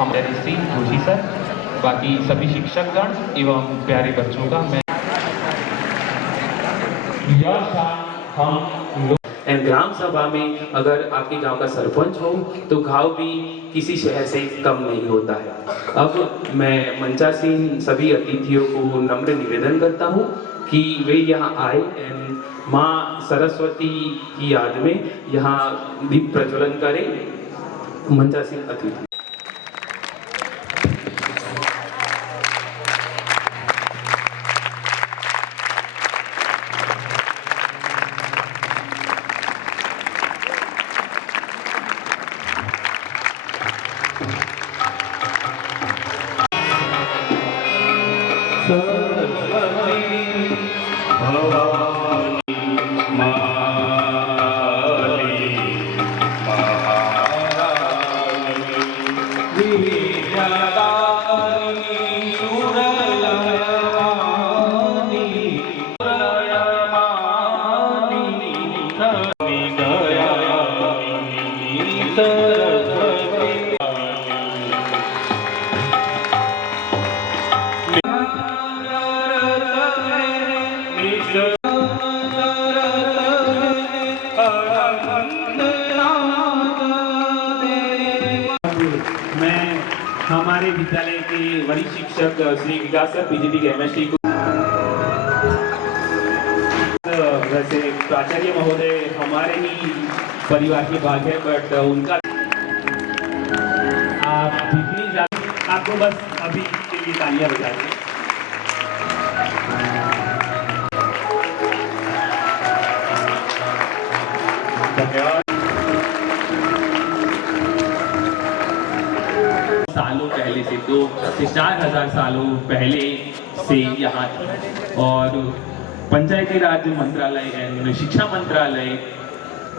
हमारे श्री जोशी सर, बाकी सभी शिक्षकगण एवं प्यारे बच्चों का मैं हम एंड ग्राम सभा में अगर आपके गांव का सरपंच हो तो गांव भी किसी शहर से कम नहीं होता है। अब मैं मंचासीन सभी अतिथियों को नम्र निवेदन करता हूं कि वे यहाँ आए एंड माँ सरस्वती की याद में यहाँ दीप प्रज्वलन करें। मंचासीन अतिथि हमारे विद्यालय के वरिष्ठ शिक्षक श्री विकास सर पीजीटी केमिस्ट्री को वैसे प्राचार्य महोदय हमारे ही परिवार के भाग है, बट उनका आप जितनी ज्यादा आपको बस अभी के लिए तालियां बजा दें। धन्यवाद। सालों पहले से 4,000 सालों पहले से यहाँ और पंचायती राज मंत्रालय एवं शिक्षा मंत्रालय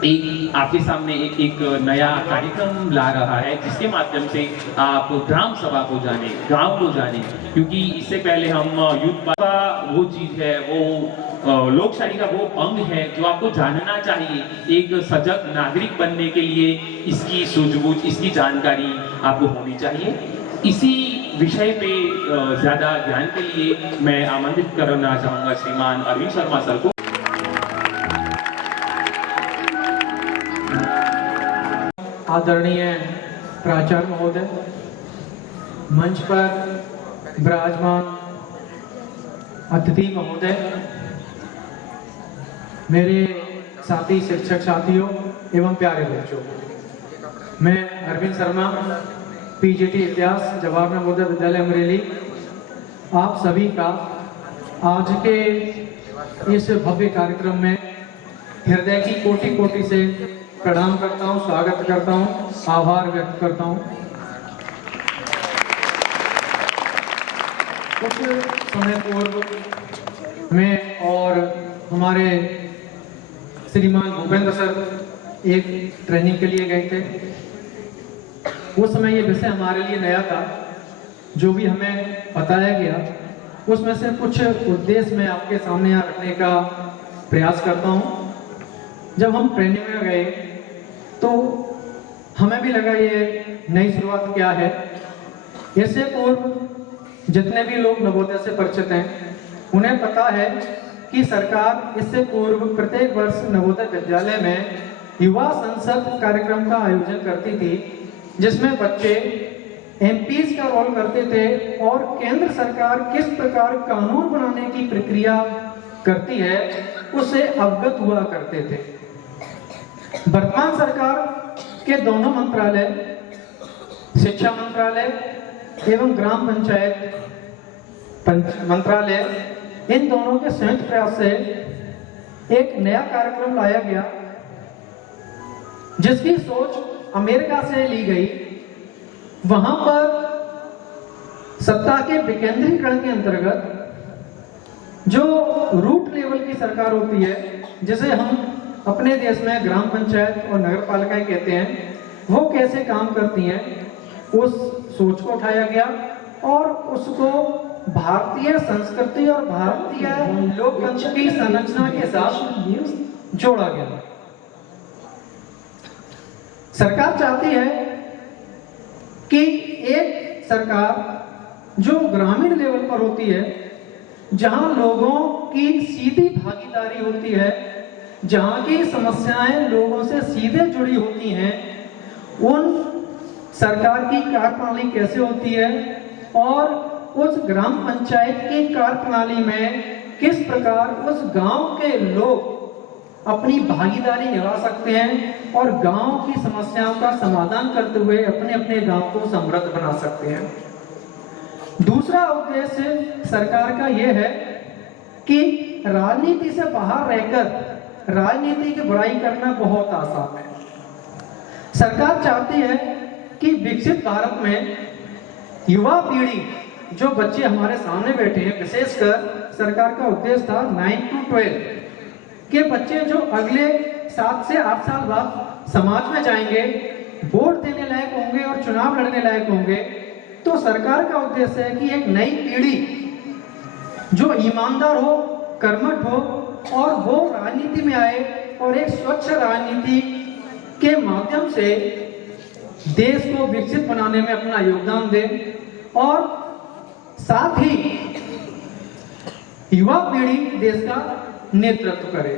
एक आपके सामने एक नया कार्यक्रम ला रहा है, जिसके माध्यम से आप ग्राम सभा को जाने, गांव को जाने, क्योंकि इससे पहले हम यूथ का वो चीज है, वो लोकशाही का वो अंग है जो आपको जानना चाहिए। एक सजग नागरिक बनने के लिए इसकी सूझबूझ, इसकी जानकारी आपको होनी चाहिए। इसी विषय पे ज्यादा ज्ञान के लिए मैं आमंत्रित करना चाहूंगा श्रीमान अरविंद शर्मा सर को। आदरणीय प्राचार्य महोदय, मंच पर विराजमान अतिथि महोदय, मेरे साथी शिक्षक साथियों एवं प्यारे बच्चों, मैं अरविंद शर्मा, पीजीटी इतिहास जवाहर नवोदय विद्यालय अमरेली, आप सभी का आज के इस भव्य कार्यक्रम में हृदय की कोटि कोटि से प्रणाम करता हूँ, स्वागत करता हूँ, आभार व्यक्त करता हूँ। कुछ समय पूर्व मैं और हमारे श्रीमान भूपेंद्र सर एक ट्रेनिंग के लिए गए थे। उस समय ये विषय हमारे लिए नया था, जो भी हमें बताया गया उसमें से कुछ उद्देश्य मैं आपके सामने यहाँ रखने का प्रयास करता हूँ। जब हम ट्रेनिंग में गए तो हमें भी लगा ये नई शुरुआत क्या है। इससे पूर्व जितने भी लोग नवोदय से परिचित हैं उन्हें पता है कि सरकार इससे पूर्व प्रत्येक वर्ष नवोदय विद्यालय में युवा संसद कार्यक्रम का आयोजन करती थी, जिसमें बच्चे एमपीज का रोल करते थे और केंद्र सरकार किस प्रकार कानून बनाने की प्रक्रिया करती है उससे अवगत हुआ करते थे। वर्तमान सरकार के दोनों मंत्रालय, शिक्षा मंत्रालय एवं ग्राम पंचायत मंत्रालय, इन दोनों के संयुक्त प्रयास से एक नया कार्यक्रम लाया गया, जिसकी सोच अमेरिका से ली गई। वहां पर सत्ता के विकेंद्रीकरण के अंतर्गत जो रूट लेवल की सरकार होती है, जिसे हम अपने देश में ग्राम पंचायत और नगर पालिकाएं कहते हैं, वो कैसे काम करती हैं, उस सोच को उठाया गया और उसको भारतीय संस्कृति और भारतीय लोकतंत्र की संरचना के साथ जोड़ा गया। सरकार चाहती है कि एक सरकार जो ग्रामीण लेवल पर होती है, जहां लोगों की सीधी भागीदारी होती है, जहां की समस्याएं लोगों से सीधे जुड़ी होती हैं, उन सरकार की कार्यप्रणाली कैसे होती है और उस ग्राम पंचायत की कार्यप्रणाली में किस प्रकार उस गांव के लोग अपनी भागीदारी निभा सकते हैं और गांव की समस्याओं का समाधान करते हुए अपने अपने गांव को समृद्ध बना सकते हैं। दूसरा उद्देश्य सरकार का यह है कि राजनीति से बाहर रहकर राजनीति की बुराई करना बहुत आसान है। सरकार चाहती है कि विकसित भारत में युवा पीढ़ी, जो बच्चे हमारे सामने बैठे हैं, विशेषकर सरकार का उद्देश्य था 9 to 12 के बच्चे जो अगले 7 से 8 साल बाद समाज में जाएंगे, वोट देने लायक होंगे और चुनाव लड़ने लायक होंगे, तो सरकार का उद्देश्य है कि एक नई पीढ़ी जो ईमानदार हो, कर्मठ हो और वो राजनीति में आए और एक स्वच्छ राजनीति के माध्यम से देश को विकसित बनाने में अपना योगदान दे और साथ ही युवा पीढ़ी देश का नेतृत्व करे।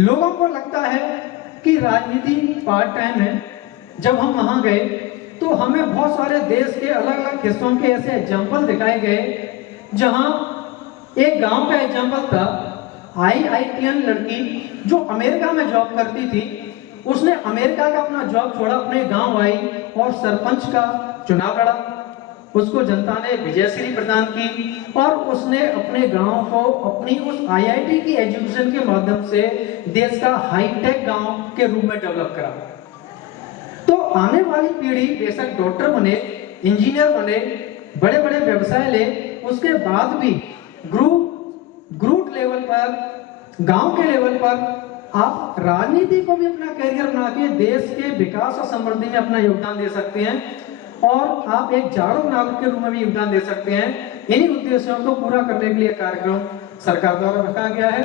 लोगों को लगता है कि राजनीति पार्ट टाइम है। जब हम वहां गए तो हमें बहुत सारे देश के अलग अलग हिस्सों के ऐसे एग्जाम्पल दिखाए गए, जहां एक गांव का एग्जाम्पल था, IITian लड़की जो अमेरिका में जॉब करती थी, उसने अमेरिका का अपना जॉब छोड़ा, अपने गांव आई और सरपंच का चुनाव लड़ा। उसको जनता ने विजयश्री प्रदान की और उसने अपने गांव को अपनी उस IIT की एजुकेशन के माध्यम से देश का हाईटेक गांव के रूप में डेवलप करा। तो आने वाली पीढ़ी बेशक डॉक्टर बने, इंजीनियर बने, बड़े बड़े व्यवसाय ले, उसके बाद भी ग्रुप लेवल पर, गांव के लेवल पर आप राजनीति को भी अपना कैरियर बना के देश के विकास और समृद्धि में अपना योगदान दे सकते हैं और आप एक जागरूक नागरिक के रूप में भी योगदान दे सकते हैं। इन्हीं उद्देश्यों को पूरा करने के लिए कार्यक्रम सरकार द्वारा रखा गया है।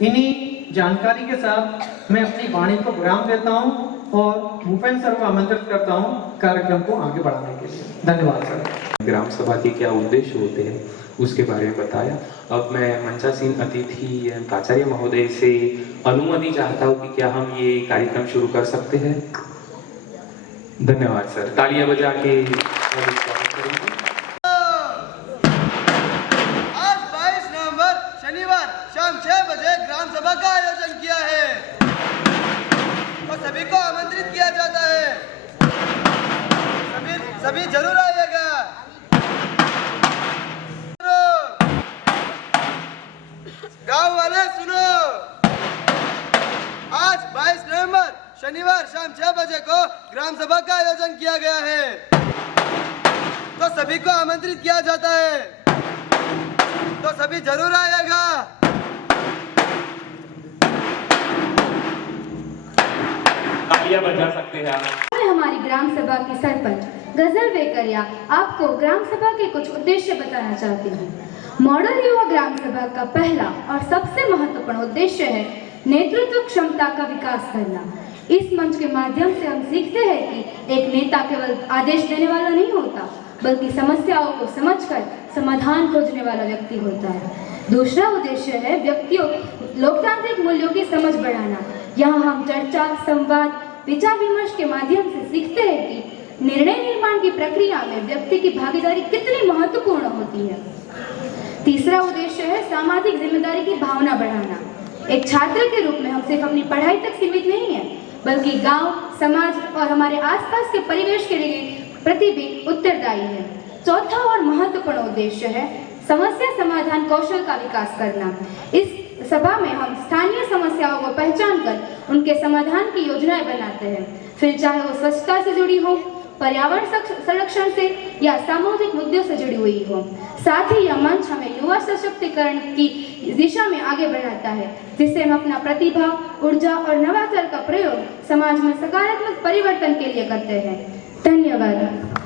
इन्हीं जानकारी के साथ मैं अपनी वाणी को विराम देता हूं और भूपेंद्र सर को आमंत्रित करता हूं कार्यक्रम को आगे बढ़ाने के लिए। धन्यवाद सर। ग्राम सभा के क्या उद्देश्य होते हैं उसके बारे में बताया। अब मैं मंचासीन अतिथि प्राचार्य महोदय से अनुमति चाहता हूँ कि क्या हम ये कार्यक्रम शुरू कर सकते हैं। धन्यवाद सर, तालियां बजा के स्वागत करेंगे। आज 22 नवंबर शनिवार शाम 6 बजे ग्राम सभा का आयोजन किया है और सभी को आमंत्रित किया जाता है। सभी जरूर आइएगा। गांव वाले सुनो, आज 22 नवंबर शनिवार शाम 6 बजे को ग्राम सभा का आयोजन किया गया है, तो सभी को आमंत्रित किया जाता है, तो सभी जरूर आइएगा। तालियां बजा सकते हैं आप। हमारी ग्राम सभा की सरपंच गजल वेकरिया आपको ग्राम सभा के कुछ उद्देश्य बताना चाहती हूँ। मॉडल युवा ग्राम सभा का पहला और सबसे महत्वपूर्ण उद्देश्य है नेतृत्व क्षमता का विकास करना। इस मंच के माध्यम से हम सीखते हैं कि एक नेता केवल आदेश देने वाला नहीं होता, बल्कि समस्याओं को समझकर समाधान खोजने वाला व्यक्ति होता है। दूसरा उद्देश्य है व्यक्तियों लोकतांत्रिक मूल्यों की समझ बढ़ाना। यहाँ हम चर्चा, संवाद, विचार विमर्श के माध्यम से सीखते हैं कि निर्णय निर्माण की प्रक्रिया में व्यक्ति की भागीदारी कितनी महत्वपूर्ण होती है। तीसरा उद्देश्य है सामाजिक जिम्मेदारी की भावना बढ़ाना। एक छात्र के रूप में हम सिर्फ अपनी पढ़ाई तक सीमित नहीं है, बल्कि गांव, समाज और हमारे आसपास के परिवेश के लिए प्रति भी उत्तरदायी है। चौथा और महत्वपूर्ण उद्देश्य है समस्या समाधान कौशल का विकास करना। इस सभा में हम स्थानीय समस्याओं को पहचान कर उनके समाधान की योजनाएं बनाते हैं, फिर चाहे वो स्वच्छता से जुड़ी हो, पर्यावरण संरक्षण से या सामाजिक मुद्दों से जुड़ी हुई हो। साथ ही यह मंच हमें युवा सशक्तिकरण की दिशा में आगे बढ़ाता है, जिससे हम अपना प्रतिभा, ऊर्जा और नवाचार का प्रयोग समाज में सकारात्मक परिवर्तन के लिए करते हैं। धन्यवाद।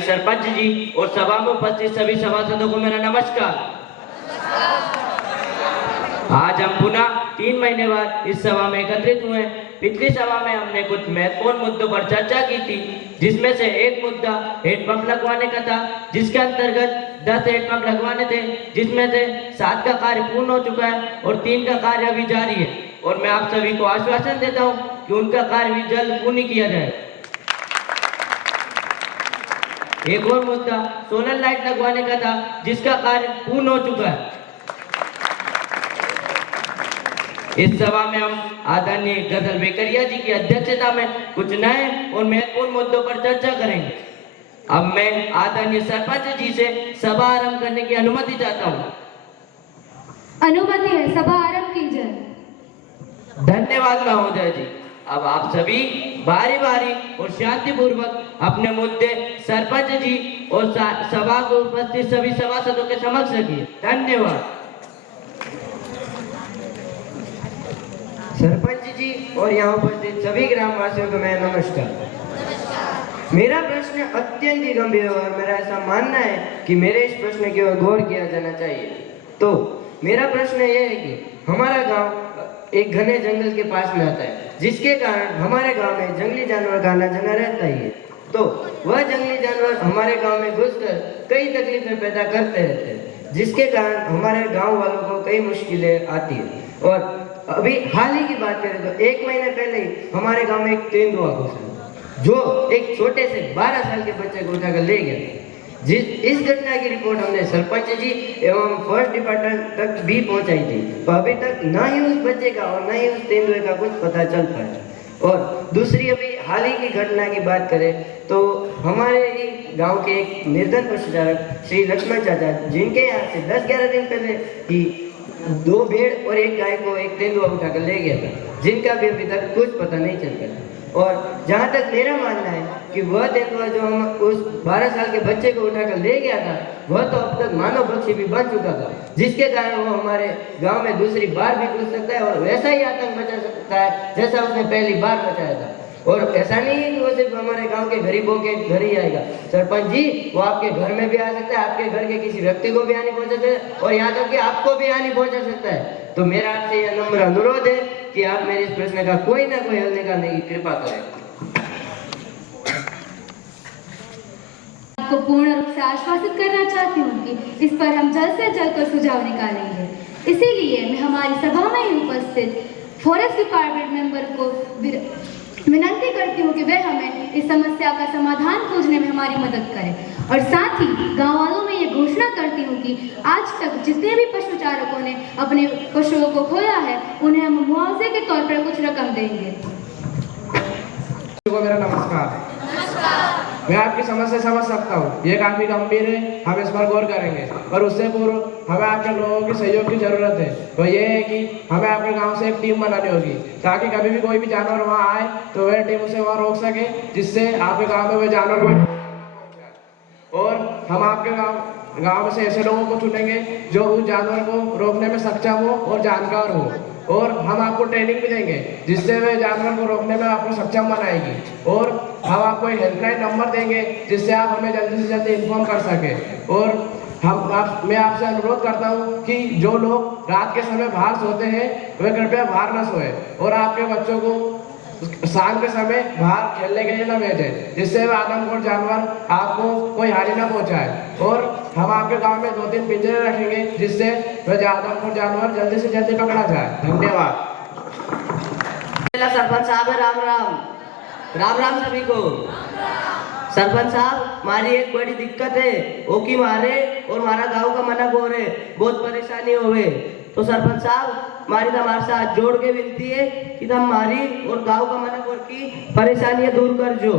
आदरणीय सरपंच जी और सभा में उपस्थित सभी सभासदों को मेरा नमस्कार। आज हम पुनः 3 महीने बाद इस सभा में एकत्रित हुए। पिछली सभा में हमने कुछ महत्वपूर्ण मुद्दों पर चर्चा की थी, जिसमें से एक मुद्दा हैंडपंप लगवाने का था, जिसके अंतर्गत 10 हैंडपंप लगवाने थे, जिसमें से 7 का कार्य पूर्ण हो चुका है और 3 का कार्य अभी जारी है। और मैं आप सभी को आश्वासन देता हूँ कि उनका कार्य भी जल्द पूर्ण किया जाए। एक और मुद्दा सोलर लाइट लगवाने का था, जिसका कार्य पूर्ण हो चुका है। इस सभा में हम आदरणीय गजल वेकरिया जी की अध्यक्षता में कुछ नए और महत्वपूर्ण मुद्दों पर चर्चा करेंगे। अब मैं आदरणीय सरपंच जी से सभा आरंभ करने की अनुमति चाहता हूँ। अनुमति है, सभा आरंभ कीजिए। धन्यवाद महोदय जी। अब आप सभी बारी बारी और शांतिपूर्वक अपने मुद्दे सरपंच जी और सभा को उपस्थित सभी सभासदों के समक्ष रखिए। धन्यवाद। सरपंच जी और यहाँ उपस्थित सभी ग्रामवासियों को मैं नमस्कार। मेरा प्रश्न अत्यंत ही गंभीर है और मेरा ऐसा मानना है कि मेरे इस प्रश्न की ओर गौर किया जाना चाहिए। तो मेरा प्रश्न यह है कि हमारा गांव एक घने जंगल के पास में आता है, जिसके कारण हमारे गांव में जंगली जानवर का आना जाना रहता ही है। तो वह जंगली जानवर हमारे गांव में घुसकर कई तकलीफें पैदा करते रहते हैं, जिसके कारण हमारे गांव वालों को कई मुश्किलें आती है। और अभी हाल ही की बात करें तो 1 महीने पहले ही हमारे गांव में एक तेंदुआ घुसा, जो एक छोटे से 12 साल के बच्चे को उठाकर ले गया। इस घटना की रिपोर्ट हमने सरपंच जी एवं फॉरेस्ट डिपार्टमेंट तक भी पहुंचाई थी, तो अभी तक ना ही उस बच्चे का और ना ही उस तेंदुए का कुछ पता चल पाया। और दूसरी अभी हाल ही की घटना की बात करें तो हमारे ही गांव के एक निर्धन पशुचारक श्री लक्ष्मण चाचा, जिनके यहाँ से 10-11 दिन पहले ही 2 भेड़ और 1 गाय को एक तेंदुआ उठाकर ले गया था, जिनका भी अभी तक कुछ पता नहीं चल पाया। और जहाँ तक मेरा मानना है कि वह तेंदुआ जो हम उस 12 साल के बच्चे को उठाकर ले गया था, वह तो अब तक मानव पक्षी भी बन चुका था, जिसके कारण वो हमारे गांव में दूसरी बार भी घुस सकता है और वैसा ही आतंक मचा सकता है जैसा उसने पहली बार मचाया था। और ऐसा नहीं है कि वो सिर्फ हमारे गांव के गरीबों के घर ही आएगा। सरपंच जी, वो आपके घर में भी आ सकता है, आपके घर के किसी व्यक्ति को भी हानि पहुंचा सकता है और यहाँ तक कि आपको भी हानि पहुंचा सकता है। तो मेरा आपसे यह नम्र अनुरोध है कि आप मेरे इस प्रश्न का कोई ना कोई हल निकालने की कृपा करें। आपको पूर्ण रूप से आश्वासित करना चाहती हूँ कि इस पर हम जल्द से जल्द कोई सुझाव निकालेंगे। इसीलिए मैं हमारी सभा में ही उपस्थित फॉरेस्ट डिपार्टमेंट मेंबर को विनती करती हूँ कि वे हमें इस समस्या का समाधान खोजने में हमारी मदद करें। और साथ ही गाँव वालों में ये घोषणा करती हूँ कि आज तक जितने भी पशुचारकों ने अपने पशुओं को खोया है, उन्हें हम मुआवजे के तौर पर कुछ रकम देंगे। मेरा नमस्कार। मैं आपकी समस्या समझ सकता हूँ, ये काफी गंभीर है, हम इस पर गौर करेंगे। और उससे पूर्व हमें आपके लोगों के सहयोग की जरूरत है। तो ये है कि हमें आपके गांव से एक टीम बनानी होगी, ताकि कभी भी कोई भी जानवर वहाँ आए तो वह टीम उसे वहाँ रोक सके, जिससे आपके गांव में वह जानवर को। और हम आपके गांव में से ऐसे लोगों को चुनेंगे जो उस जानवर को रोकने में सक्षम हो और जानकार हो। और हम आपको ट्रेनिंग भी देंगे, जिससे वह जानवर को रोकने में आपको सक्षम बनाएगी। और हम आपको एक हेल्पलाइन नंबर देंगे, जिससे आप हमें जल्दी से जल्दी इन्फॉर्म कर सकें। और मैं आपसे अनुरोध करता हूं कि जो लोग रात के समय बाहर सोते हैं, वे कृपया बाहर न सोए और आपके बच्चों को शाम के समय बाहर खेलने के लिए न भेजें, जिससे वह आदमखोर जानवर आपको कोई हानि न पहुंचाए। और हम आपके गांव में 2-3 पिंजरे रखेंगे, जिससे वह आदमखोर जानवर जल्दी से जल्दी पकड़ा जाए। धन्यवाद। सरपंच साहब, राम राम। राम राम सभी को। सरपंच साहब, हमारी एक बड़ी दिक्कत है, वो की मारे और हमारा गांव का मना हो रहे, बहुत परेशानी होवे। तो सरपंच साहब, हमारी हमारे साथ जोड़ के विनती है कि तुम हमारी और गांव का मना की परेशानियां दूर कर जो।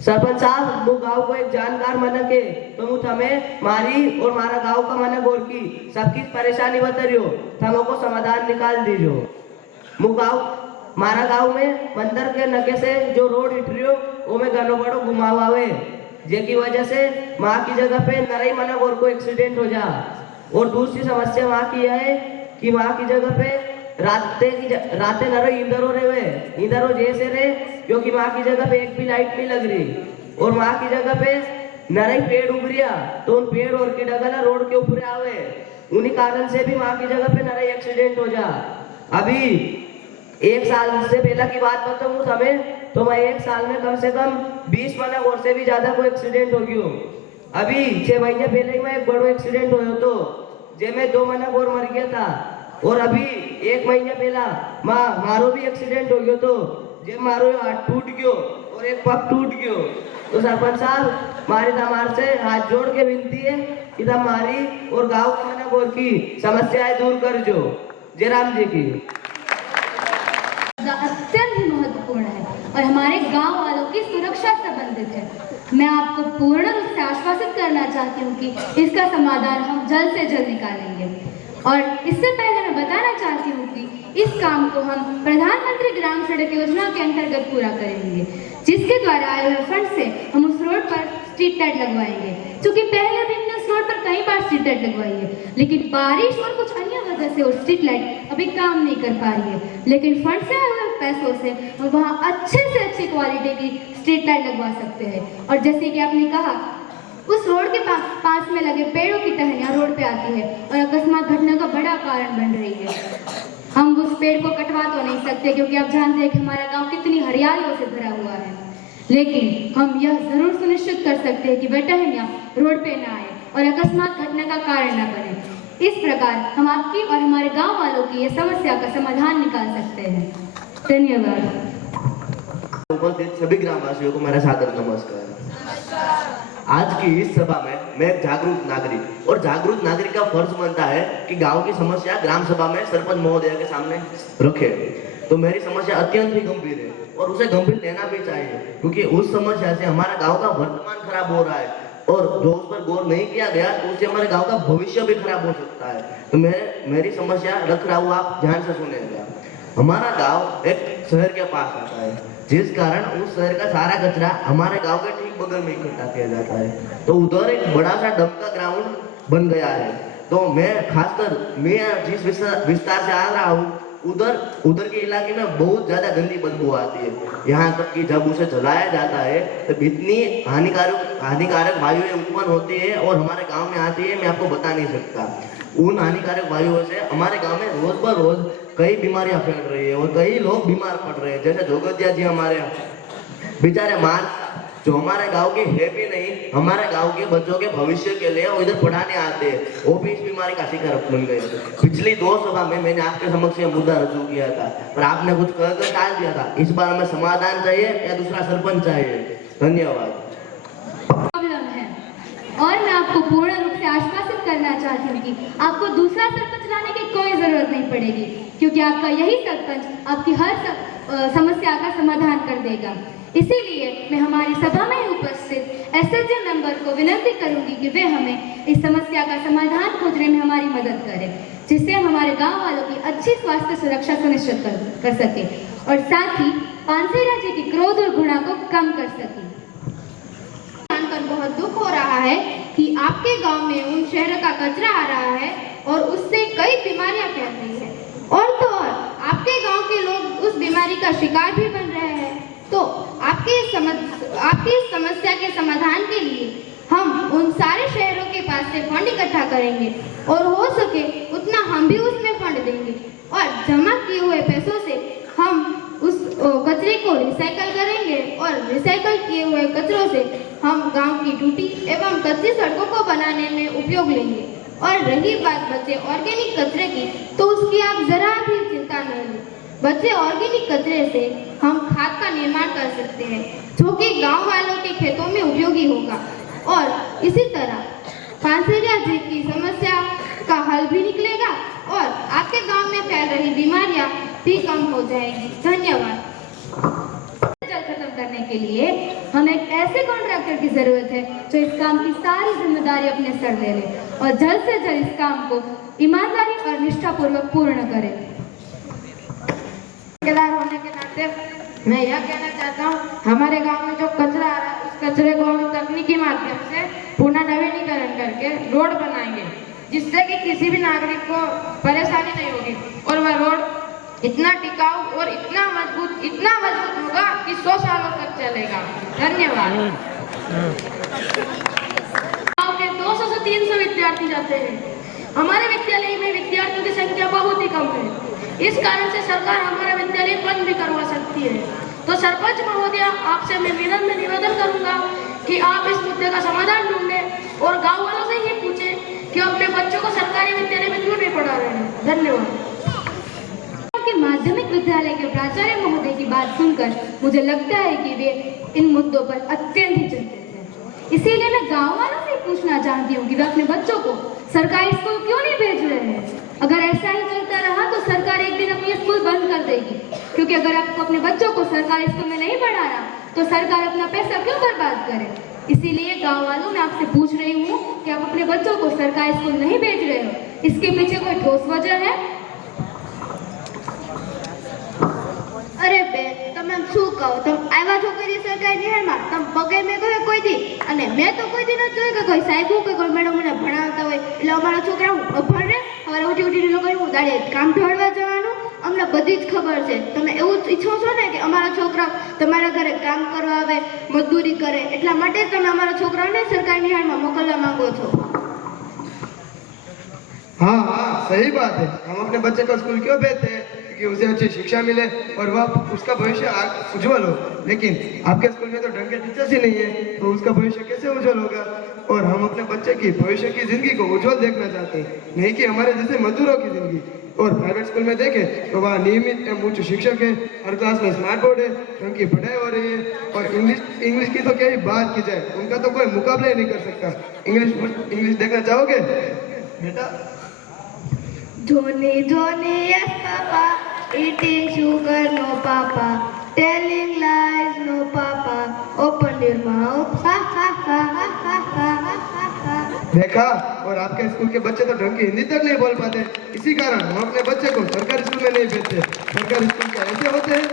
सरपंच साहब, वो गांव को एक जानकार मनक है, तो मुझ हमें मारी और हमारा गांव का मनक और की सबकी परेशानी बतरियो, हमको समाधान निकाल दीजो। मु गांव हमारा गांव में मंदिर के नके से जो रोड उठ रही हो, वो में घनो बड़ो घुमाव आवे, जिसकी वजह से वहाँ की जगह पे नरई मनक और को एक्सीडेंट हो जा। और दूसरी समस्या वहाँ की है कि वहाँ की जगह पे रातें नरो इंदरो रहे, इंदरो जैसे रहे, क्योंकि वहाँ की जगह पे एक भी लाइट नहीं लग रही। और वहाँ की जगह पे नरे पेड़ उग रिया, तो उन पेड़ और की डगला रोड के ऊपर आवे, उन्हीं कारण से भी वहाँ की जगह पे नरे एक्सीडेंट हो जा। अभी 1 साल से पहला की बात बताऊँ हमें, तो मैं 1 साल में कम से कम 20 मना और से भी ज्यादा कोई एक्सीडेंट हो गयो। अभी 6 महीने पहले में एक बड़ो एक्सीडेंट हुआ तो जेमे 2 मना और मर गया था, और अभी 1 महीने पहला मारो भी एक्सीडेंट हो गयो तो जे मारो हाथ टूट गयो और एक पग टूट गयो। तो सरपंच साहब मारी हमारे से हाथ जोड़ के विनती है कि हमारी और गांव के मना गोर की समस्याएं दूर कर जो। जयराम जी की अत्यंत ही महत्वपूर्ण है और हमारे गांव वालों की सुरक्षा संबंधित है। मैं आपको पूर्ण रूप से आश्वासित करना चाहती हूँ कि इसका समाधान हम जल्द से जल्द निकालेंगे। और इससे पहले मैं बताना चाहती हूँ कि इस काम को हम प्रधानमंत्री ग्राम सड़क योजना के अंतर्गत पूरा करेंगे, जिसके द्वारा आए हुए फंड से हम उस रोड पर स्ट्रीट लाइट लगवाएंगे। क्योंकि पहले भी हमने उस रोड पर कई बार स्ट्रीट लाइट लगवाई है, लेकिन बारिश और कुछ अन्य वजह से वो स्ट्रीट लाइट अभी काम नहीं कर पा रही है। लेकिन फंड से आए हुए पैसों से हम वहाँ अच्छे से अच्छी क्वालिटी की स्ट्रीट लाइट लगवा सकते हैं। और जैसे कि आपने कहा, उस रोड के पास में लगे पेड़ों की टहनियाँ रोड पे आती है और अकस्मात घटना का बड़ा कारण बन रही है। हम उस पेड़ को कटवा तो नहीं सकते, क्योंकि आप जानते हैं कि हमारा गांव कितनी हरियालियों से भरा हुआ है, लेकिन हम यह जरूर सुनिश्चित कर सकते हैं कि वह टहनियाँ रोड पे ना आए और अकस्मात घटना का कारण न बने। इस प्रकार हम आपकी और हमारे गाँव वालों की यह समस्या का समाधान निकाल सकते हैं। धन्यवाद। उपस्थित सभी ग्रामवासियों को मेरा सादर नमस्कार। आज की इस सभा में मैं एक जागरूक नागरिक, और जागरूक नागरिक का फर्ज बनता है कि गांव की समस्या ग्राम सभा में सरपंच महोदय के सामने रखे। तो मेरी समस्या अत्यंत ही गंभीर है और उसे गंभीर लेना भी चाहिए, क्योंकि उस समस्या से हमारा गांव का वर्तमान खराब हो रहा है, और जो उस पर गौर नहीं किया गया तो उससे हमारे गांव का भविष्य भी खराब हो सकता है। तो मेरी समस्या रख रहा हूँ, आप ध्यान से सुनेगा। हमारा गाँव एक शहर के पास आता है, जिस कारण उस शहर का सारा कचरा हमारे गांव के ठीक बगल में इकट्ठा किया जाता है। तो उधर एक बड़ा सा डंप का ग्राउंड बन गया है। तो मैं खासकर जिस विस्तार से आ रहा हूँ, उधर के इलाके में बहुत ज्यादा गंदी बदबू आती है। यहाँ तक कि जब उसे जलाया जाता है तो इतनी हानिकारक वायुएं उत्पन्न होती है और हमारे गाँव में आती है, मैं आपको बता नहीं सकता। उन हानिकारक वायुओं से हमारे गांव में रोज ब रोज कई बीमारियां फैल रही है और कई लोग बीमार पड़ रहे हैं। जैसे जोगतिया जी हमारे बेचारे मान जो हमारे गांव के है भी नहीं, हमारे गांव के बच्चों के भविष्य के लिए वो इधर पढ़ाने आते हैं, वो भी इस बीमारी का शिकार बन गए। पिछली 2 सभा में मैंने आपके समक्ष ये मुद्दा रजू किया था, पर आपने कुछ कहकर टाल दिया था। इस बार हमें समाधान चाहिए या दूसरा सरपंच चाहिए। धन्यवाद। और मैं आपको पूर्ण रूप से आश्वासित करना चाहती हूँ कि आपको दूसरा सरपंच लाने की कोई जरूरत नहीं पड़ेगी, क्योंकि आपका यही सरपंच आपकी हर समस्या का समाधान कर देगा। इसीलिए मैं हमारी सभा में उपस्थित एसएचजी मेंबर को विनती करूंगी कि वे हमें इस समस्या का समाधान खोजने में हमारी मदद करें, जिससे हम हमारे गांव वालों की अच्छी स्वास्थ्य सुरक्षा सुनिश्चित कर सके और साथ ही पानसेरा जी की क्रोध और घृणा को कम कर सके। बहुत दुख हो रहा है कि आपके गांव में उन शहर का कचरा आ रहा है और उससे कई बीमारियां फैल रही है, और तो और आपके गांव के लोग उस बीमारी का शिकार भी बन रहे हैं। तो आपकी इस समस्या के समाधान के लिए हम उन सारे शहरों के पास से फंड इकट्ठा करेंगे और हो सके उतना हम भी उसमें फंड देंगे, और जमा किए हुए पैसों से हम उस कचरे को रिसाइकल करेंगे और रिसाइकल किए हुए कचरों से हम गांव की टूटी एवं कच्ची सड़कों को बनाने में उपयोग लेंगे। और रही बात बचे ऑर्गेनिक कचरे की, तो उसकी आप जरा भी चिंता न लें। बचे ऑर्गेनिक कचरे से हम खाद का निर्माण कर सकते हैं, जो कि गांव वालों के खेतों में उपयोगी होगा, और इसी तरह पानसेरिया जी की समस्या का हल भी निकलेगा और आपके गांव में फैल रही बीमारियां भी कम हो जाएगी। धन्यवाद। जल खत्म करने के लिए हमें एक ऐसे कॉन्ट्रैक्टर की जरूरत है जो इस काम की सारी जिम्मेदारी अपने सर ले ले और जल्द से जल्द इस काम को ईमानदारी और निष्ठापूर्वक पूर्ण करे। ठेकेदार होने के नाते मैं यह कहना चाहता हूँ, हमारे गांव में जो कचरा आ रहा है उस कचरे को हम तकनीकी माध्यम से पुनः नवीनीकरण करके रोड बनाएंगे, जिससे कि किसी भी नागरिक को परेशानी नहीं होगी और वह रोड इतना टिकाऊ और इतना मजबूत होगा कि 100 सालों तक चलेगा। धन्यवाद। गाँव के 200 से 300 विद्यार्थी जाते हैं। हमारे विद्यालय में विद्यार्थियों की संख्या बहुत ही कम है। इस कारण से सरकार हमारा विद्यालय बंद भी करवा सकती है। तो सरपंच महोदया, आपसे मैं विनम्र निवेदन करूंगा कि आप इस मुद्दे का समाधान ढूंढें और गाँव वालों से ये पूछें कि अपने बच्चों को सरकारी विद्यालय में क्यों नहीं पढ़ा रहे हैं। धन्यवाद। के माध्यमिक विद्यालय के प्राचार्य महोदय की बात सुनकर मुझे लगता है कि वे इन मुद्दों पर अत्यंत ही चिंतित हैं। इसीलिए मैं गांव वालों से पूछना चाहती हूँ कि वे अपने बच्चों को सरकारी स्कूल क्यों नहीं भेज रहे हैं। अगर ऐसा ही चलता रहा तो सरकार एक दिन अपने स्कूल बंद कर देगी, क्योंकि अगर आपको अपने बच्चों को सरकारी स्कूल में नहीं पढ़ाना तो सरकार अपना पैसा क्यों बर्बाद करे। इसीलिए गाँव वालों मैं आपसे पूछ रही हूँ कि आप अपने बच्चों को सरकारी स्कूल नहीं भेज रहे हो, इसके पीछे कोई ठोस वजह है? અરે બેન, તમે આમ શું કહો? તમે આવ્યા છો કોઈ દી સરકારી નિહાળમાં? તમે પગે મેં કહે કોઈ દી? અને મેં તો કોઈ દી નથી જોયું કે કોઈ સાહેબો કે કોઈ મેડમ મને ભણાવતા હોય. એટલે અમારા છોકરા હું અભણ રે સવારે ઉઠી ઉઠીને લોકો હું દાડે કામ ઢોળવા જવાનું અમને બધી જ ખબર છે. તમે એવું ઈચ્છો છો ને કે અમારા છોકરા તમારા ઘરે કામ કરવા આવે, મજદૂરી કરે, એટલા માટે જ તમે અમારા છોકરાઓને સરકારી નિહાળમાં મોકલવા માંગો છો. हाँ हाँ सही बात है। हम अपने बच्चे को स्कूल क्यों भेजते हैं? कि उसे अच्छी शिक्षा मिले और वह उसका भविष्य उज्जवल हो। लेकिन आपके स्कूल में तो ढंग के टीचर्स ही नहीं है, तो उसका भविष्य कैसे उज्जवल होगा? और हम अपने बच्चे की भविष्य की जिंदगी को उज्जवल देखना चाहते हैं, नहीं कि हमारे जैसे मजदूरों की जिंदगी। और प्राइवेट स्कूल में देखें तो वहाँ नियमित एवं उच्च शिक्षक है, हर क्लास में स्मार्ट बोर्ड है, ढंग की पढ़ाई हो रही है। और इंग्लिश की तो क्या ही बात की जाए, उनका तो कोई मुकाबला ही नहीं कर सकता। इंग्लिश देखना चाहोगे बेटा? Johnny, Johnny, yes papa, eating sugar no papa, telling lies no papa, open your mouth, ha ha ha ha ha ha ha ha. देखा, और आपके स्कूल के बच्चे तो ढंग की हिंदी तक नहीं बोल पाते। इसी कारण हम अपने बच्चे को सरकारी स्कूल में नहीं भेजते। सरकारी स्कूल क्या ऐसे होते हैं?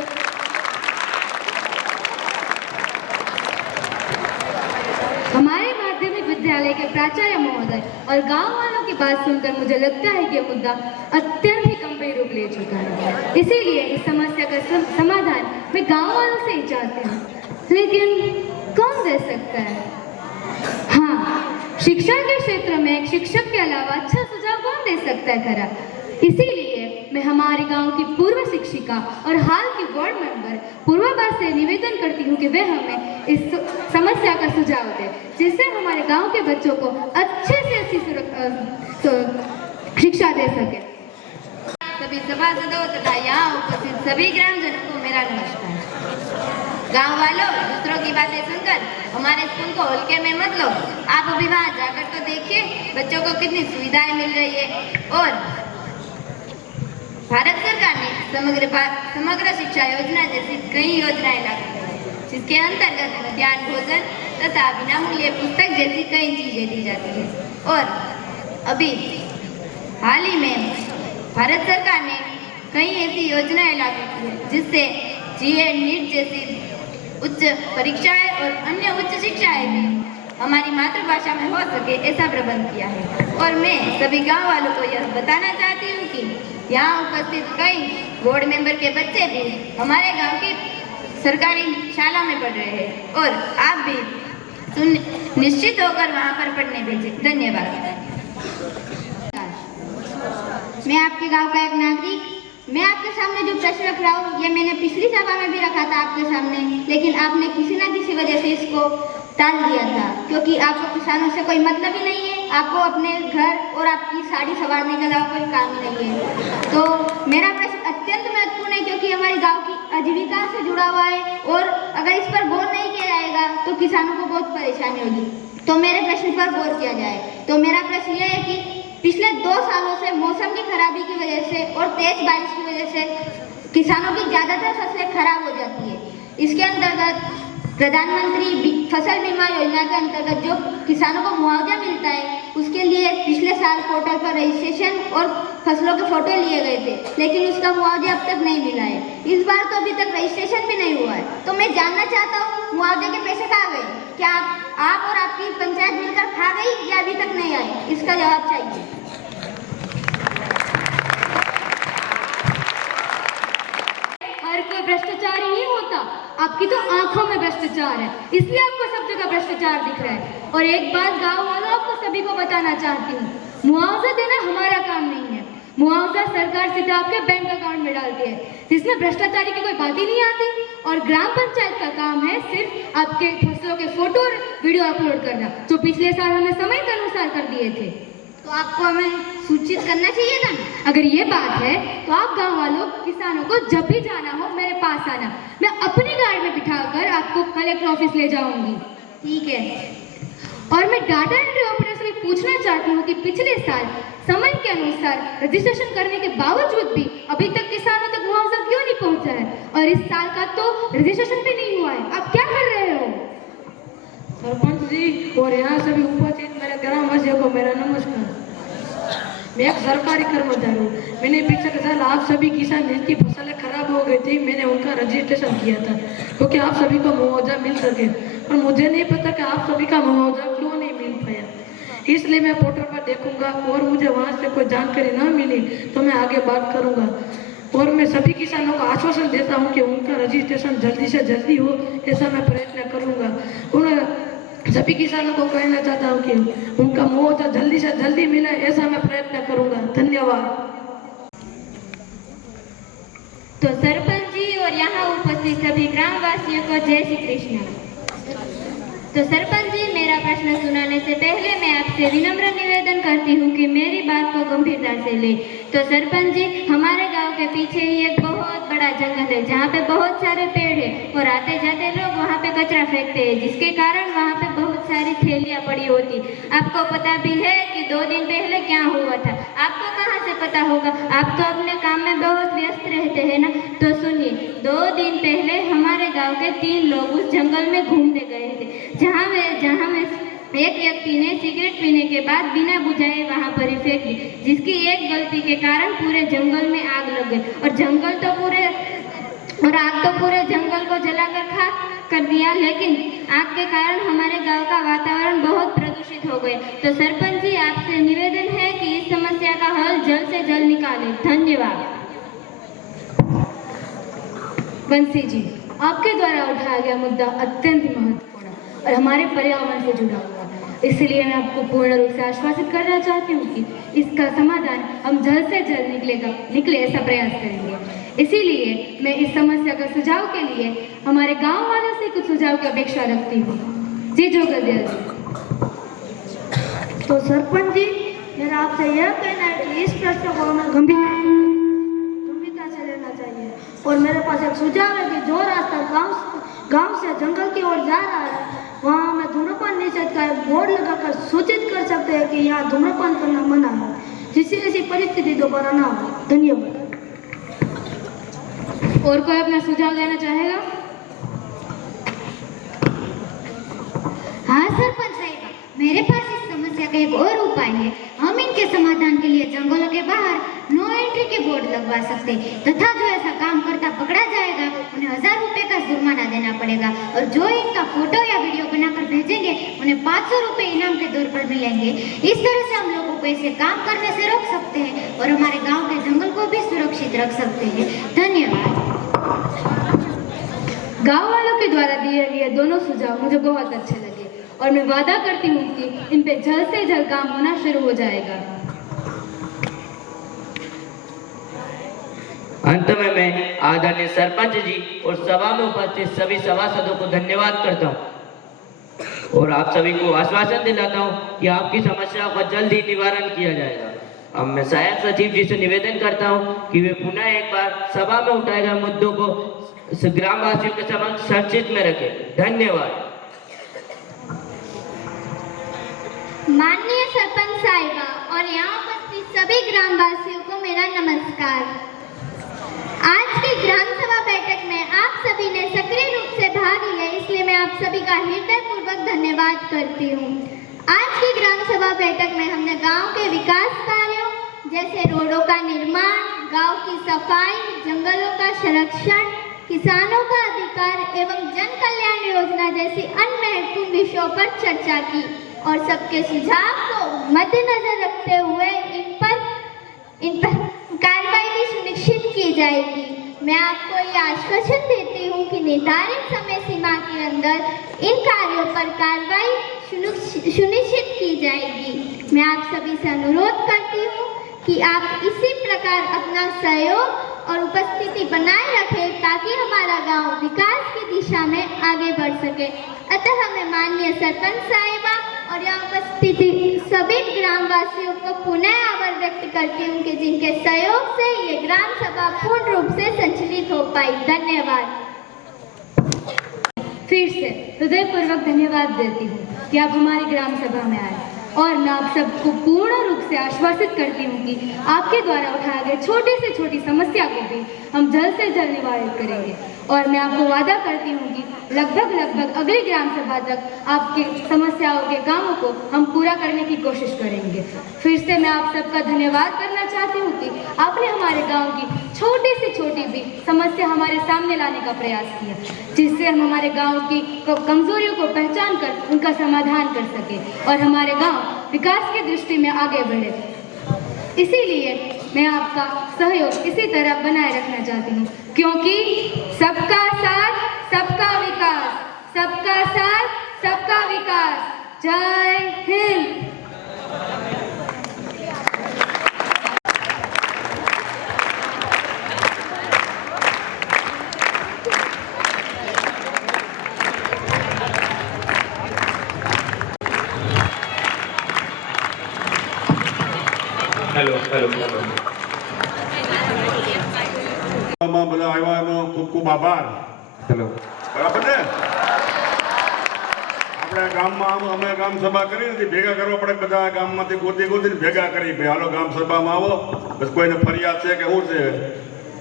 हमारे माध्यमिक विद्यालय के प्राचार्य महोदय और गांव वालों की बात सुनकर मुझे लगता है कि यह मुद्दा अत्यंत ही गंभीर रूप ले चुका है। इसीलिए इस समस्या का समाधान मैं गांव वालों से ही चाहती हूँ, लेकिन कौन दे सकता है? हाँ, शिक्षा के क्षेत्र में एक शिक्षक के अलावा अच्छा सुझाव कौन दे सकता है खरा? इसीलिए मैं हमारे गांव की पूर्व शिक्षिका और हाल की वार्ड मेंबर पूर्वाबा से निवेदन करती हूं कि वे हमें इस समस्या का सुझाव दें, जिससे हमारे गांव के बच्चों को अच्छे से अच्छी शिक्षा दे सके। सभी सभासदों तथा यहाँ उपस्थित सभी ग्रामजनों को मेरा नमस्कार। गांव वालों, दूसरों की बातें सुनकर हमारे स्कूल को हल्के में मत लो। आप अभी वहाँ जाकर तो देखिए बच्चों को कितनी सुविधाएं मिल रही है। और भारत सरकार ने समग्र शिक्षा योजना जैसी कई योजनाएं लागू की, जिसके अंतर्गत मध्याह्न भोजन तथा विनामूल्य पुस्तक जैसी कई चीजें दी जाती है। और अभी हाल ही में भारत सरकार ने कई ऐसी योजनाएं लागू की है, जिससे GED, नीट जैसी उच्च परीक्षाएं और अन्य उच्च शिक्षाएं भी हमारी मातृभाषा में हो सके ऐसा प्रबंध किया है। और मैं सभी गांव वालों को यह बताना चाहती हूँ कि यहाँ उपस्थित कई वार्ड मेंबर के बच्चे भी हमारे गांव की सरकारी शाला में पढ़ रहे हैं, और आप भी निश्चित होकर वहाँ पर पढ़ने भेजें। धन्यवाद। मैं आपके गांव का एक नागरिक, मैं आपके सामने जो प्रश्न रख रहा हूँ ये मैंने पिछली सभा में भी रखा था आपके सामने, लेकिन आपने किसी न किसी वजह से इसको टाल दिया था, क्योंकि आपको किसानों से कोई मतलब ही नहीं है। आपको अपने घर और आपकी साड़ी संवारने के अलावा कोई काम नहीं है। तो मेरा प्रश्न अत्यंत महत्वपूर्ण है, क्योंकि हमारे गांव की आजीविका से जुड़ा हुआ है, और अगर इस पर गौर नहीं किया जाएगा तो किसानों को बहुत परेशानी होगी। तो मेरे प्रश्न पर गौर किया जाए। तो मेरा प्रश्न यह है कि पिछले 2 सालों से मौसम की खराबी की वजह से और तेज बारिश की वजह से किसानों की ज्यादातर फसलें खराब हो जाती है। इसके अंतर्गत प्रधानमंत्री फसल बीमा योजना के अंतर्गत जो किसानों को मुआवजा मिलता है, उसके लिए पिछले साल पोर्टल पर रजिस्ट्रेशन और फसलों के फोटो लिए गए थे, लेकिन उसका मुआवजा अब तक नहीं मिला है। इस बार तो अभी तक रजिस्ट्रेशन भी नहीं हुआ है। तो मैं जानना चाहता हूँ मुआवजे के पैसे कहाँ गए? क्या आप और आपकी पंचायत मिलकर खा गई या अभी तक नहीं आए? इसका जवाब चाहिए। हर कोई भ्रष्टाचारी ही होता। आप आपकी तो आंखों में भ्रष्टाचार है, इसलिए आपको सब जगह भ्रष्टाचार दिख रहा है। और एक बात गाँव वालों आपको सभी को बताना चाहती हूँ, मुआवजा देना हमारा काम नहीं है। मुआवजा सरकार सीधा आपके बैंक अकाउंट में डालती है, जिसमें भ्रष्टाचारी की कोई बात ही नहीं आती। और ग्राम पंचायत का काम है सिर्फ आपके फसलों के फोटो और वीडियो अपलोड करना, जो पिछले साल हमने समय के अनुसार कर दिए थे। तो आपको हमें सूचित करना चाहिए था ना। अगर ये बात है तो आप गांव वालों किसानों को जब भी जाना हो मेरे पास आना, मैं अपनी गाड़ी में बिठाकर आपको कलेक्टर ऑफिस ले जाऊंगी। ठीक है। और मैं डाटा एंट्री ऑपरेटर से पूछना चाहती हूँ कि पिछले साल समय के अनुसार रजिस्ट्रेशन करने के बावजूद भी अभी तक किसानों तक मुआवजा क्यों नहीं पहुंचा है? और इस साल का तो रजिस्ट्रेशन भी नहीं हुआ है, आप क्या कर रहे हो? सरपंच जी और यहाँ सभी उपस्थित मेरे ग्रामवासियों को मेरा नमस्कार। मैं एक सरकारी कर्मचारी हूँ। मैंने पिछले साल आप सभी किसान जिनकी फसलें खराब हो गई थी, मैंने उनका रजिस्ट्रेशन किया था क्योंकि आप सभी को मुआवजा मिल सके, और मुझे नहीं पता कि आप सभी का मुआवजा क्यों नहीं मिल पाया। इसलिए मैं पोर्टल पर देखूंगा और मुझे वहाँ से कोई जानकारी ना मिली तो मैं आगे बात करूंगा। और मैं सभी किसानों को आश्वासन देता हूँ कि उनका रजिस्ट्रेशन जल्दी से जल्दी हो, ऐसा मैं प्रयत्न करूंगा। उन्हें सभी किसानों को कहना चाहता हूँ कि उनका मुआवजा जल्दी से जल्दी मिले, ऐसा मैं प्रयत्न करूंगा। धन्यवाद। तो सरपंच जी और यहाँ उपस्थित सभी ग्रामवासियों को जय श्री कृष्ण। तो सरपंच जी, मेरा प्रश्न सुनाने से पहले मैं आपसे विनम्र निवेदन करती हूँ कि मेरी बात को गंभीरता से ले। तो सरपंच जी, हमारे गांव के पीछे ही एक बहुत बड़ा जंगल है जहाँ पे बहुत सारे पेड़ है और आते जाते लोग वहाँ पे कचरा फेंकते हैं, जिसके कारण वहाँ पे बहुत सारी थैलियाँ पड़ी होती। आपको पता भी है कि 2 दिन पहले क्या हुआ था? आपको कहाँ से पता होगा, आप तो अपने काम में बहुत व्यस्त रहते हैं ना। तो सुनिए, 2 दिन पहले हमारे गाँव के 3 लोग उस जंगल में घूमने गए थे, जहाँ में एक व्यक्ति ने सिगरेट पीने के बाद बिना बुझाए वहां पर ही फेंक दी, जिसकी एक गलती के कारण पूरे जंगल में आग लग गई और आग तो पूरे जंगल को जलाकर खाक कर दिया। लेकिन आग के कारण हमारे गांव का वातावरण बहुत प्रदूषित हो गया। तो सरपंच जी, आपसे निवेदन है कि इस समस्या का हल जल्द से जल्द निकालें। धन्यवाद। बंसी जी, आपके द्वारा उठाया गया मुद्दा अत्यंत महत्वपूर्ण और हमारे पर्यावरण से जुड़ा हुआ है, इसलिए मैं आपको पूर्ण रूप से आश्वासित करना चाहती हूँ कि इसका समाधान हम जल्द से जल्द निकले ऐसा प्रयास करेंगे। इसीलिए मैं इस समस्या का सुझाव के लिए हमारे गांव वालों से कुछ सुझाव की अपेक्षा रखती हूँ। जी जो गदेल जी। तो सरपंच जी, मेरा आपसे यह कहना है कि इस प्रश्न को हमें गंभीरता से लेना चाहिए। और मेरे पास एक सुझाव है कि जो रास्ता गांव से जंगल की ओर जा रहा है, वहाँ हमें धूम्रपान निषेध का एक बोर्ड लगाकर सूचित कर सकते हैं कि यहाँ धूम्रपान करना मना है, जिससे ऐसी परिस्थिति दोबारा ना हो। धन्यवाद। और कोई अपना सुझाव देना चाहेगा? हाँ सरपंच साहिबा, मेरे पास इस समस्या का एक और उपाय है। हम इनके समाधान के लिए जंगलों के बाहर नो एंट्री के बोर्ड लगवा सकते तथा जो ऐसा काम करता पकड़ा जाएगा उन्हें 1000 रुपए का जुर्माना देना पड़ेगा, और जो इनका फोटो या वीडियो बनाकर भेजेंगे उन्हें 500 रुपए इनाम के तौर पर मिलेंगे। इस तरह से हम लोगों को ऐसे काम करने से रोक सकते हैं और हमारे गाँव के जंगल को भी सुरक्षित रख सकते हैं। धन्यवाद। गाँव वालों के द्वारा दिए गए दोनों सुझाव मुझे बहुत अच्छे लगे और मैं वादा करती हूँ कि इन पे जल्द से जल्द काम होना शुरू हो जाएगा। अंत में मैं आदरणीय सरपंच जी और सभा में उपस्थित सभी सभासदों को धन्यवाद करता हूँ और आप सभी को आश्वासन दिलाता हूँ कि आपकी समस्याओं का जल्द ही निवारण किया जाएगा। अब मैं सहायक सचिव जी से निवेदन करता हूँ कि वे पुनः एक बार सभा में उठाए गए मुद्दों को ग्रामवासियों के समक्ष संचित में रखें। धन्यवाद। माननीय सरपंच साहिबा और यहाँ उपस्थित सभी ग्रामवासियों को मेरा नमस्कार। आज की ग्राम सभा बैठक में आप सभी ने सक्रिय रूप से भाग लिया, इसलिए मैं आप सभी का हृदयपूर्वक धन्यवाद करती हूँ। आज की ग्राम सभा बैठक में हमने गांव के विकास कार्यों जैसे रोडों का निर्माण, गांव की सफाई, जंगलों का संरक्षण, किसानों का अधिकार एवं जन कल्याण योजना जैसी अन्य महत्वपूर्ण विषयों पर चर्चा की और सबके सुझाव को मद्देनजर रखते हुए इन पर कार्रवाई भी सुनिश्चित की जाएगी। मैं आपको ये आश्वासन देती हूँ कि निर्धारित समय सीमा के अंदर इन कार्यों पर कार्रवाई सुनिश्चित की जाएगी। मैं आप सभी से अनुरोध करती हूँ कि आप इसी प्रकार अपना सहयोग और उपस्थिति बनाए रखें ताकि हमारा गांव विकास की दिशा में आगे बढ़ सके। अतः मैं माननीय सरपंच साहिबा और यहाँ उपस्थित सभी ग्रामवासियों को पुनः आभार व्यक्त करती हूँ कि जिनके सहयोग से ये ग्राम सभा पूर्ण रूप से संचालित हो पाई। धन्यवाद। फिर से हृदयपूर्वक धन्यवाद देती हूँ कि आप हमारी ग्राम सभा में आए और मैं आप सबको पूर्ण रूप से आश्वासित करती हूँ कि आपके द्वारा उठाए गए छोटे से छोटी समस्या को भी हम जल्द से जल्द निवारित करेंगे। और मैं आपको वादा करती हूँ कि लगभग अगली ग्राम सभा तक आपकी समस्याओं के कामों को हम पूरा करने की कोशिश करेंगे। फिर से मैं आप सबका धन्यवाद करना चाहती हूँ कि आपने हमारे गांव की छोटी से छोटी भी समस्या हमारे सामने लाने का प्रयास किया, जिससे हम हमारे गांव की कमजोरियों को पहचान कर उनका समाधान कर सके और हमारे गांव विकास की दृष्टि में आगे बढ़े। इसीलिए मैं आपका सहयोग इसी तरह बनाए रखना चाहती हूँ, क्योंकि सबका साथ सबका विकास, सबका साथ सबका विकास। जय हिंद। हेलो हेलो हेलो બધા આવ્યા એનો ખૂબ ખૂબ આભાર. हेलो બરાબર ને? આપણે ગામમાં અમે ગામ સભા કરી નથી, ભેગા કરવા પડે બધા ગામમાંથી ગોતીને ભેગા કરી ભાઈ હાલો ગામ સભામાં આવો, બસ કોઈને ફરિયાદ છે કે શું છે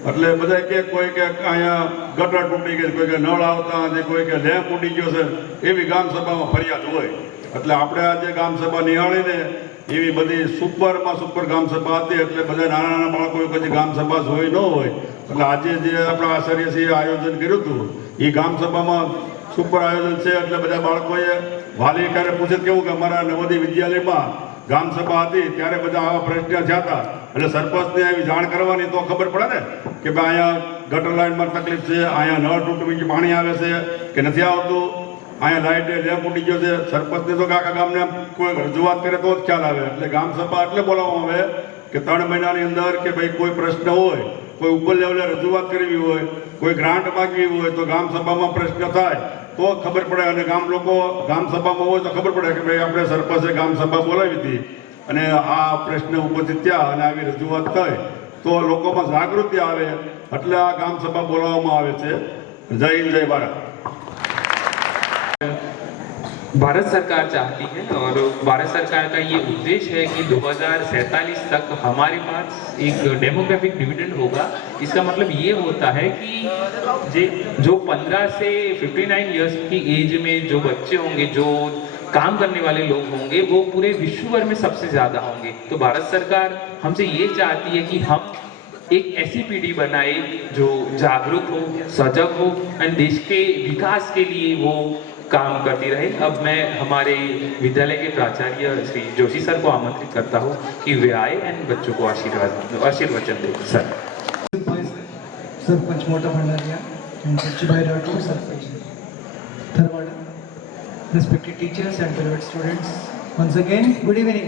એટલે બધા કે કોઈ કે અહીંયા ગટર તૂટી ગઈ, કોઈ કે નળ આવતા નથી, કોઈ કે લેમ્પ ઉડી ગયો છે, એવી ગામ સભામાં ફરિયાદ હોય. એટલે આપણે આજે ગામ સભા નિહાળીને એવી બધી સુપર ગામ સભા હતી એટલે બધા નાના બાળકોએ પછી ગામ સભા જોઈ ન હોય એટલે આજે જે આપણા આચાર્યશ્રીએ આયોજન કર્યું હતું એ ગામ સભામાં સુપર આયોજન છે. એટલે બધા બાળકોએ વાલી ક્યારે પૂછે કેવું કે અમારા નવોદય વિદ્યાલયમાં ગામ સભા હતી ત્યારે બધા આવા પ્રશ્ન થયા હતા એટલે સરપંચને એવી જાણ કરવાની તો ખબર પડે ને કે ભાઈ અહીંયા ગટર લાઇનમાં તકલીફ છે, અહીંયા નળ તૂટવી પાણી આવે છે કે નથી આવતું, અહીંયા લાઇટ લેમ્પ ઉડી ગયો છે. સરપંચને તો આખા ગામને કોઈ રજૂઆત કરે તો જ ખ્યાલ આવે. એટલે ગામ સભા એટલે બોલાવવામાં આવે કે 3 મહિનાની અંદર કે ભાઈ કોઈ પ્રશ્ન હોય, કોઈ ઉપર લેવલે રજૂઆત કરવી હોય, કોઈ ગ્રાન્ટ માગવી હોય તો ગામ સભામાં પ્રશ્ન થાય તો ખબર પડે. અને ગામ લોકો ગામ સભામાં હોય તો ખબર પડે કે ભાઈ આપણે સરપંચે ગામ સભા બોલાવી હતી અને આ પ્રશ્ન ઉપસ્થિત થયા અને આવી રજૂઆત થઈ તો લોકોમાં જાગૃતિ આવે એટલે આ ગામ સભા બોલાવવામાં આવે છે. જય હિન્દ, જય ભારત. भारत सरकार चाहती है और भारत सरकार का ये उद्देश्य है कि 2047 तक हमारे पास एक डेमोग्राफिक डिविडेंड होगा। इसका मतलब ये होता है कि जो 15 से 59 इयर्स की एज में जो बच्चे होंगे, जो काम करने वाले लोग होंगे, वो पूरे विश्व भर में सबसे ज़्यादा होंगे। तो भारत सरकार हमसे ये चाहती है कि हम एक ऐसी पीढ़ी बनाए जो जागरूक हो, सजग हो और देश के विकास के लिए वो काम करती रहे। अब मैं हमारे विद्यालय के प्राचार्य श्री जोशी सर को आमंत्रित करता हूँ कि वे आए एंड बच्चों को आशीर्वचन दें। सर सरपंच मोटा Bhandaria and Sachibai Ratu, Sarpanch Tharwada, respected teachers and beloved students, once again good evening.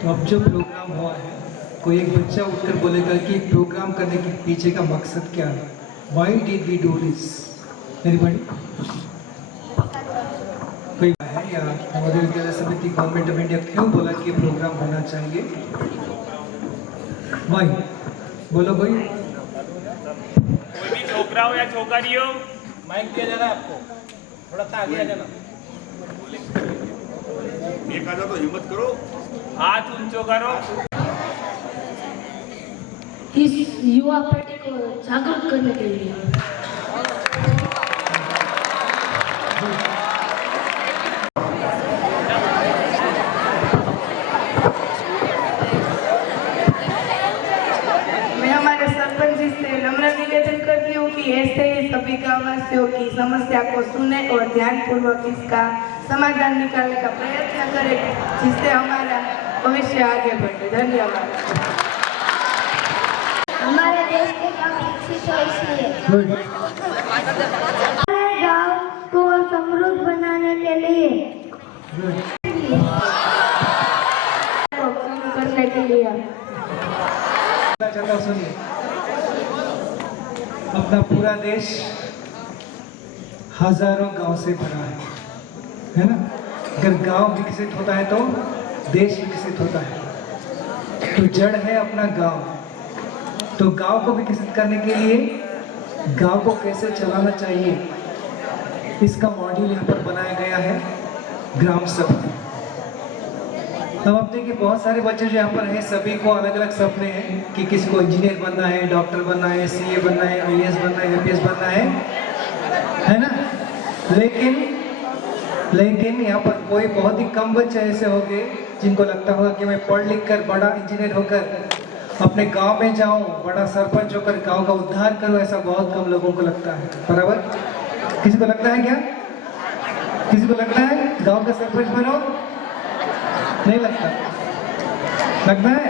तो अब जो प्रोग्राम हुआ है, कोई एक बच्चा उठकर बोलेगा कि प्रोग्राम करने के पीछे का मकसद क्या है? Why did we do this? Anybody? कोई है या नवोदय विद्यालय समिति गवर्नमेंट ऑफ इंडिया क्यों बोला कि प्रोग्राम होना चाहिए? Why? बोलो भाई। कोई भी छोकरा हो या छोकरियों, माइक दिया जा रहा है आपको, थोड़ा सा आगे आ जाना। एक आजा तो हिम्मत करो, हाथ ऊंचो करो। इस युवा पीढ़ी को जागरूक करने के लिए मैं हमारे सरपंच जी से नम्र निवेदन करती हूँ कि ऐसे ही सभी गांववासियों की समस्या को सुने और ध्यानपूर्वक इसका समाधान निकालने का प्रयत्न करें, जिससे हमारा भविष्य आगे बढ़े। धन्यवाद। हमारे देश के गांव विकसित हो इसलिए। हमारे गांव को समृद्ध बनाने के लिए करने के लिए सुनिए, अपना पूरा देश हजारों गांव से भरा है ना? अगर गांव विकसित होता है तो देश विकसित होता है। तो जड़ है अपना गांव। तो गांव को विकसित करने के लिए गांव को कैसे चलाना चाहिए, इसका मॉड्यूल यहाँ पर बनाया गया है ग्राम सभा। अब आप देखिए बहुत सारे बच्चे जो यहाँ पर हैं, सभी को अलग अलग सपने हैं कि किसी को इंजीनियर बनना है, डॉक्टर बनना है, सीए बनना है, आईएएस बनना है, एपीएस बनना है ना? लेकिन यहाँ पर कोई बहुत ही कम बच्चे ऐसे होंगे जिनको लगता होगा कि मैं पढ़ लिख कर बड़ा इंजीनियर होकर अपने गांव में जाऊं, बड़ा सरपंच होकर गांव का उद्धार करूं। ऐसा बहुत कम लोगों को लगता है, बराबर? किसी को लगता है क्या? किसी को लगता है गांव का सरपंच बनो? नहीं लगता? लगता है?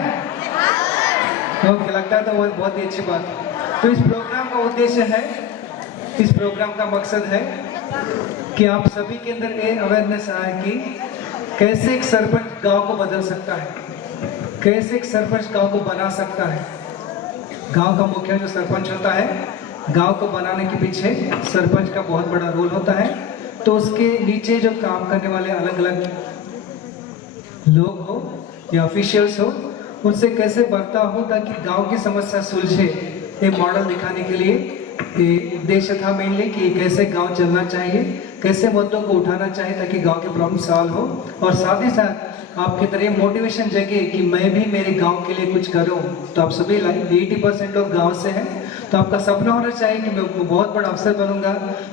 तो लगता है तो वो बहुत ही अच्छी बात है। तो इस प्रोग्राम का उद्देश्य है, इस प्रोग्राम का मकसद है कि आप सभी के अंदर ये अवेयरनेस आए कि कैसे एक सरपंच गांव को बदल सकता है, कैसे एक सरपंच गांव को बना सकता है। गांव का मुखिया जो सरपंच होता है, गांव को बनाने के पीछे सरपंच का बहुत बड़ा रोल होता है। तो उसके नीचे जो काम करने वाले अलग अलग लोग हो या ऑफिशियल्स हो, उनसे कैसे बर्ताव हो ताकि गांव की समस्या सुलझे, एक मॉडल दिखाने के लिए उद्देश्य था मेनली कि कैसे गांव चलना चाहिए, कैसे मुद्दों को उठाना चाहिए ताकि गांव के प्रॉब्लम सॉल्व हो, और साथ ही साथ आपके तरह मोटिवेशन जगे कि मैं भी मेरे गांव के लिए कुछ करूं। तो आप सभी 80% लोग गांव से हैं, तो आपका सपना होना चाहिए कि मैं बहुत बड़ा अफसर बनूंगा,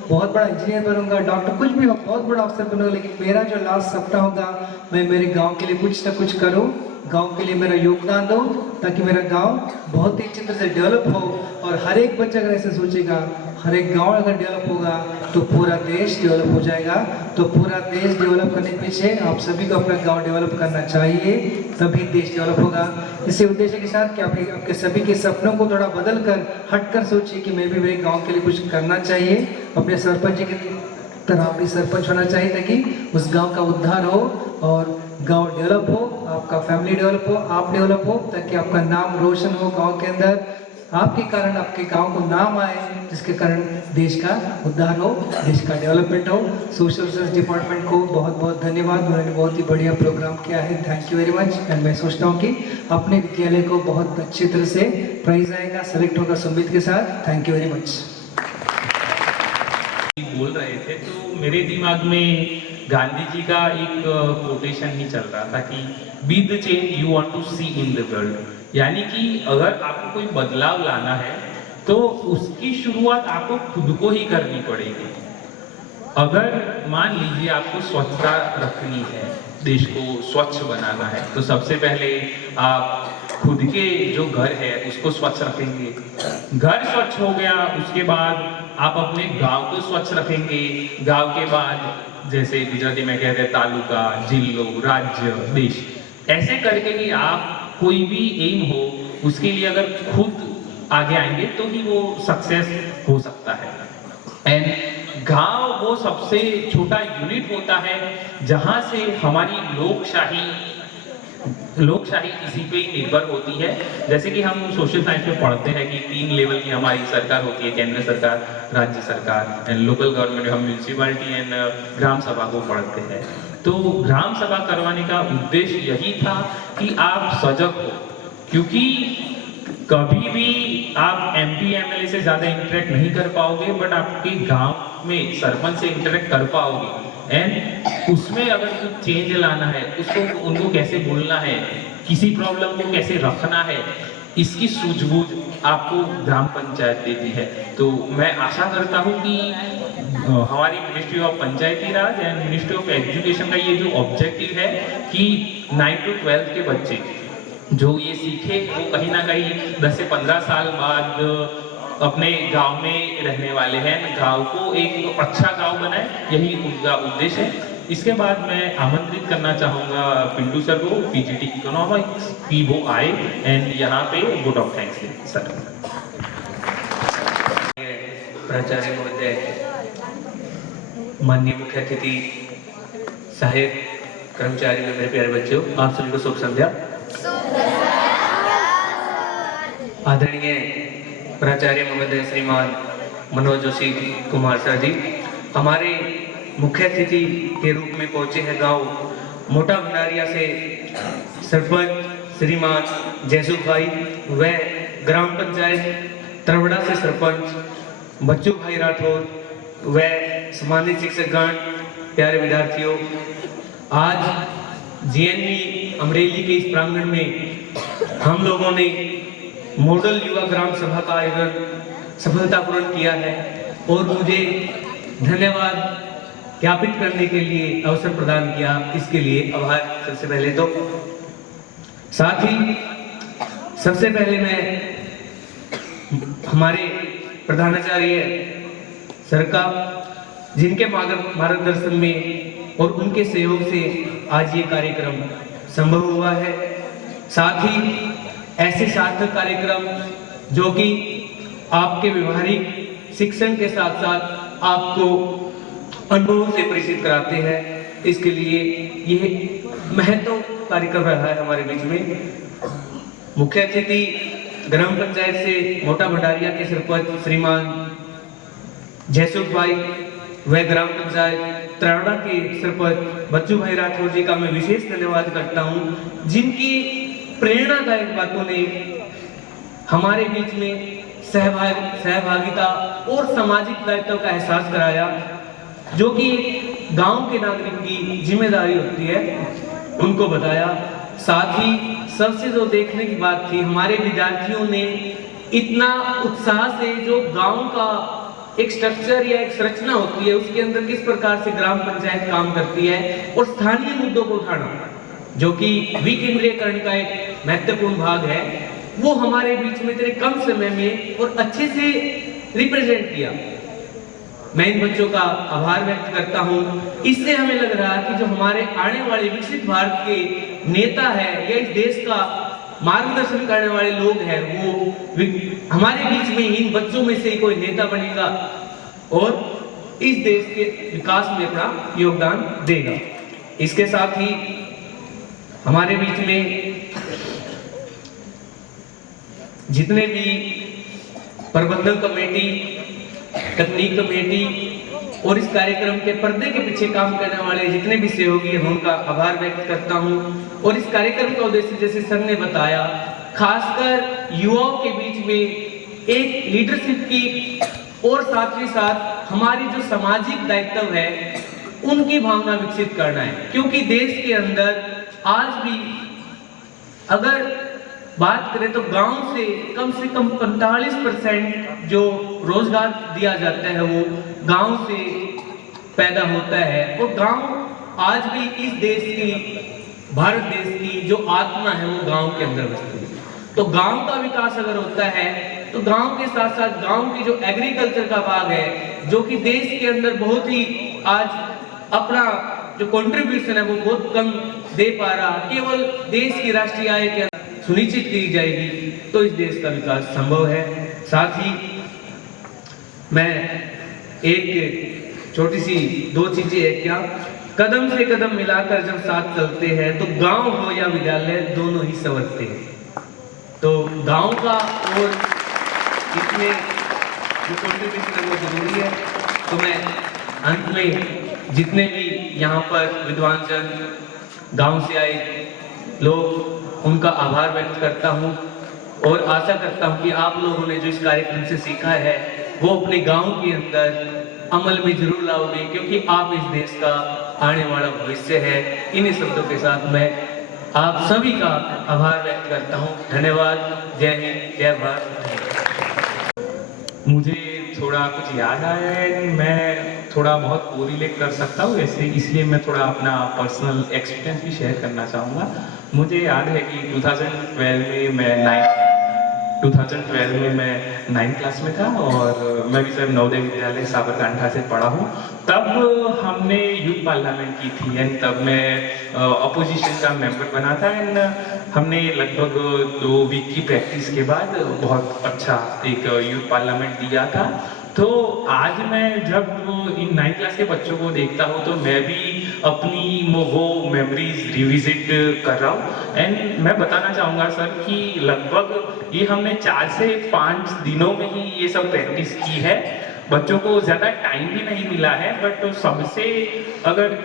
बहुत बड़ा इंजीनियर बनूंगा, डॉक्टर, कुछ भी हो, बहुत बड़ा अफसर बनूंगा, लेकिन मेरा जो लास्ट सपना होगा मैं मेरे गाँव के लिए कुछ ना कुछ करूँ, गांव के लिए मेरा योगदान दो ताकि मेरा गांव बहुत ही अच्छी तरह से डेवलप हो। और हर एक बच्चा अगर ऐसे सोचेगा, हर एक गांव अगर डेवलप होगा तो पूरा देश डेवलप हो जाएगा। तो पूरा देश डेवलप करने के पीछे आप सभी को अपना गांव डेवलप करना चाहिए, तभी देश डेवलप होगा। इसी उद्देश्य के साथ कि आपके सभी के सपनों को थोड़ा बदल कर हटकर सोचिए कि मैं भी मेरे गाँव के लिए कुछ करना चाहिए। अपने सरपंच जी की तरह आप भी सरपंच होना चाहिए ताकि उस गाँव का उद्धार हो और गांव डेवलप हो, आपका फैमिली डेवलप हो, आप डेवलप हो, ताकि आपका नाम रोशन हो गांव के अंदर, आपके कारण आपके गांव को नाम आए, जिसके कारण देश का उद्धार हो, देश का डेवलपमेंट हो। सोशल सर्विस डिपार्टमेंट को बहुत बहुत धन्यवाद, उन्होंने बहुत ही बढ़िया प्रोग्राम किया है, thank you very much. And मैं सोचता हूँ कि अपने विद्यालय को बहुत अच्छी तरह से प्राइज आएगा, सेलेक्ट होगा सुमित के साथ। Thank you very much. बोल रहे थे तो मेरे दिमाग में गांधी जी का एक कोटेशन ही चल रहा था कि be the change you want to see in the world. यानी कि अगर आपको कोई बदलाव लाना है तो उसकी शुरुआत आपको खुद को ही करनी पड़ेगी। अगर मान लीजिए आपको स्वच्छता रखनी है, देश को स्वच्छ बनाना है, तो सबसे पहले आप खुद के जो घर है उसको स्वच्छ रखेंगे। घर स्वच्छ हो गया, उसके बाद आप अपने गांव को स्वच्छ रखेंगे। गांव के बाद जैसे गुजराती में कहते हैं तालुका, जिलो, राज्य, देश, ऐसे करके कि आप कोई भी एम हो उसके लिए अगर खुद आगे आएंगे तो ही वो सक्सेस हो सकता है। एंड गांव वो सबसे छोटा यूनिट होता है जहां से हमारी लोकशाही इसी पे ही निर्भर होती है। जैसे कि हम सोशल साइंस में पढ़ते हैं कि 3 लेवल की हमारी सरकार होती है, केंद्र सरकार, राज्य सरकार एंड लोकल गवर्नमेंट। हम म्यूनसिपैलिटी एंड ग्राम सभा को पढ़ते हैं। तो ग्राम सभा करवाने का उद्देश्य यही था कि आप सजग हो, क्योंकि कभी भी आप MP MLA से ज्यादा इंटरेक्ट नहीं कर पाओगे, बट आपके गांव में सरपंच से इंटरेक्ट कर पाओगे। एंड उसमें अगर कुछ चेंज लाना है, उसको उनको कैसे बोलना है, किसी प्रॉब्लम को कैसे रखना है, इसकी सूझबूझ आपको ग्राम पंचायत देती है। तो मैं आशा करता हूँ कि हमारी ministry of Panchayati Raj and ministry of education का ये जो ऑब्जेक्टिव है कि 9 to 12 के बच्चे जो ये सीखे वो कहीं ना कहीं 10 से 15 साल बाद अपने गांव में रहने वाले हैं, गांव को एक अच्छा गांव बनाए, यही उनका उद्देश्य है। इसके बाद मैं आमंत्रित करना चाहूँगा पिंटू सर को, PGT इकोनॉमिक्स, कि वो आए एंड यहाँ पे वोट ऑफ थैंक्स दें सर। प्राचार्य महोदय, माननीय मुख्य अतिथि, सहायक कर्मचारी, मेरे प्यारे बच्चों, आप सभी को शुभ संध्या। आदरणीय प्राचार्य महोदय श्रीमान मनोज जोशी कुमार सर जी हमारे मुख्य अतिथि के रूप में पहुंचे हैं गांव मोटा भंडारिया से सरपंच श्रीमान जयसुख भाई व ग्राम पंचायत तरवड़ा से सरपंच बच्चू भाई राठौर व सम्मानित शिक्षकगण, प्यारे विद्यार्थियों, आज जीएनवी अमरेली के इस प्रांगण में हम लोगों ने मॉडल युवा ग्राम सभा का आयोजन सफलतापूर्वक किया है और मुझे धन्यवाद ज्ञापित करने के लिए अवसर प्रदान किया, इसके लिए आभार सबसे पहले तो। साथ ही सबसे पहले मैं हमारे प्रधानाचार्य सर का, जिनके मार्गदर्शन में और उनके सहयोग से आज ये कार्यक्रम संभव हुआ है। साथ ही ऐसे सार्थक कार्यक्रम जो कि आपके व्यवहारिक शिक्षण के साथ साथ आपको अनुभव से परिचित कराते हैं, इसके लिए यह महत्व कार्यक्रम रहा है हमारे बीच में। मुख्य अतिथि ग्राम पंचायत से मोटा भंडारिया के सरपंच श्रीमान जयसुख भाई व ग्राम पंचायत तरवड़ा के सरपंच बच्चू भाई राठौर जी का मैं विशेष धन्यवाद करता हूं, जिनकी प्रेरणादायक बातों ने हमारे बीच में सहभागिता और सामाजिक दायित्व का एहसास कराया, जो कि गांव के नागरिक की जिम्मेदारी होती है, उनको बताया। साथ ही सबसे जो देखने की बात थी, हमारे विद्यार्थियों ने इतना उत्साह से जो गांव का एक स्ट्रक्चर या एक संरचना होती है, उसके अंदर किस प्रकार से ग्राम पंचायत काम करती है और स्थानीय मुद्दों को उठाना, जो कि विकेंद्रीयकरण का एक महत्वपूर्ण भाग है, वो हमारे बीच में इतने कम समय में और अच्छे से रिप्रेजेंट किया। मैं इन बच्चों का आभार व्यक्त करता हूं। इससे हमें लग रहा है कि जो हमारे आने वाले विकसित भारत के नेता है या इस देश का मार्गदर्शन करने वाले लोग हैं, वो हमारे बीच में इन बच्चों में से कोई नेता बनेगा और इस देश के विकास में अपना योगदान देगा। इसके साथ ही हमारे बीच में जितने भी प्रबंधन कमेटी, तकनीक कमेटी और इस कार्यक्रम के पर्दे के पीछे काम करने वाले जितने भी सहयोगी हैं, उनका आभार व्यक्त करता हूं। और इस कार्यक्रम का उद्देश्य, जैसे सर ने बताया, खासकर युवाओं के बीच में एक लीडरशिप की और साथ ही साथ हमारी जो सामाजिक दायित्व है उनकी भावना विकसित करना है, क्योंकि देश के अंदर आज भी अगर बात करें तो गांव से कम 45% जो रोजगार दिया जाता है वो गांव से पैदा होता है। और गांव आज भी इस देश की, भारत देश की जो आत्मा है वो गांव के अंदर बसती है। तो गांव का विकास अगर होता है तो गांव के साथ साथ गांव की जो एग्रीकल्चर का भाग है, जो कि देश के अंदर बहुत ही आज अपना जो कंट्रीब्यूशन है वो बहुत कम दे पा रहा, केवल देश की राष्ट्रीय आय के सुनिश्चित की जाएगी तो इस देश का विकास संभव है। साथ ही मैं एक छोटी सी दो चीजें है क्या, कदम से कदम मिलाकर जब साथ चलते हैं तो गांव हो या विद्यालय दोनों ही संवरते हैं। तो गांव का और इसमें जो कंट्रीब्यूशन है वो जरूरी है। तो मैं अंत में जितने भी यहाँ पर विद्वान जन, गांव से आए लोग, उनका आभार व्यक्त करता हूँ और आशा करता हूँ कि आप लोगों ने जो इस कार्यक्रम से सीखा है वो अपने गांव के अंदर अमल में जरूर लाओगे, क्योंकि आप इस देश का आने वाला भविष्य है। इन्हीं शब्दों के साथ मैं आप सभी का आभार व्यक्त करता हूँ। धन्यवाद। जय हिंद, जय भारत। मुझे थोड़ा कुछ याद आया है, मैं थोड़ा बहुत कोरिलेट कर सकता हूँ ऐसे, इसलिए मैं थोड़ा अपना पर्सनल एक्सपीरियंस भी शेयर करना चाहूँगा। मुझे याद है कि 2012 में मैं 9th क्लास में था और मैं भी सर नवोदय विद्यालय साबरकांठा से पढ़ा हूँ। तब हमने यूथ पार्लियामेंट की थी एंड तब मैं अपोजिशन का मेंबर बना था एंड हमने लगभग 2 वीक की प्रैक्टिस के बाद बहुत अच्छा एक यूथ पार्लियामेंट दिया था। तो आज मैं जब इन 9th क्लास के बच्चों को देखता हूँ तो मैं भी अपनी वो मेमोरीज रिविजिट कर रहा हूँ। एंड मैं बताना चाहूँगा सर कि लगभग ये हमने 4 से 5 दिनों में ही ये सब प्रैक्टिस की है। बच्चों को ज़्यादा टाइम भी नहीं मिला है, बट सबसे अगर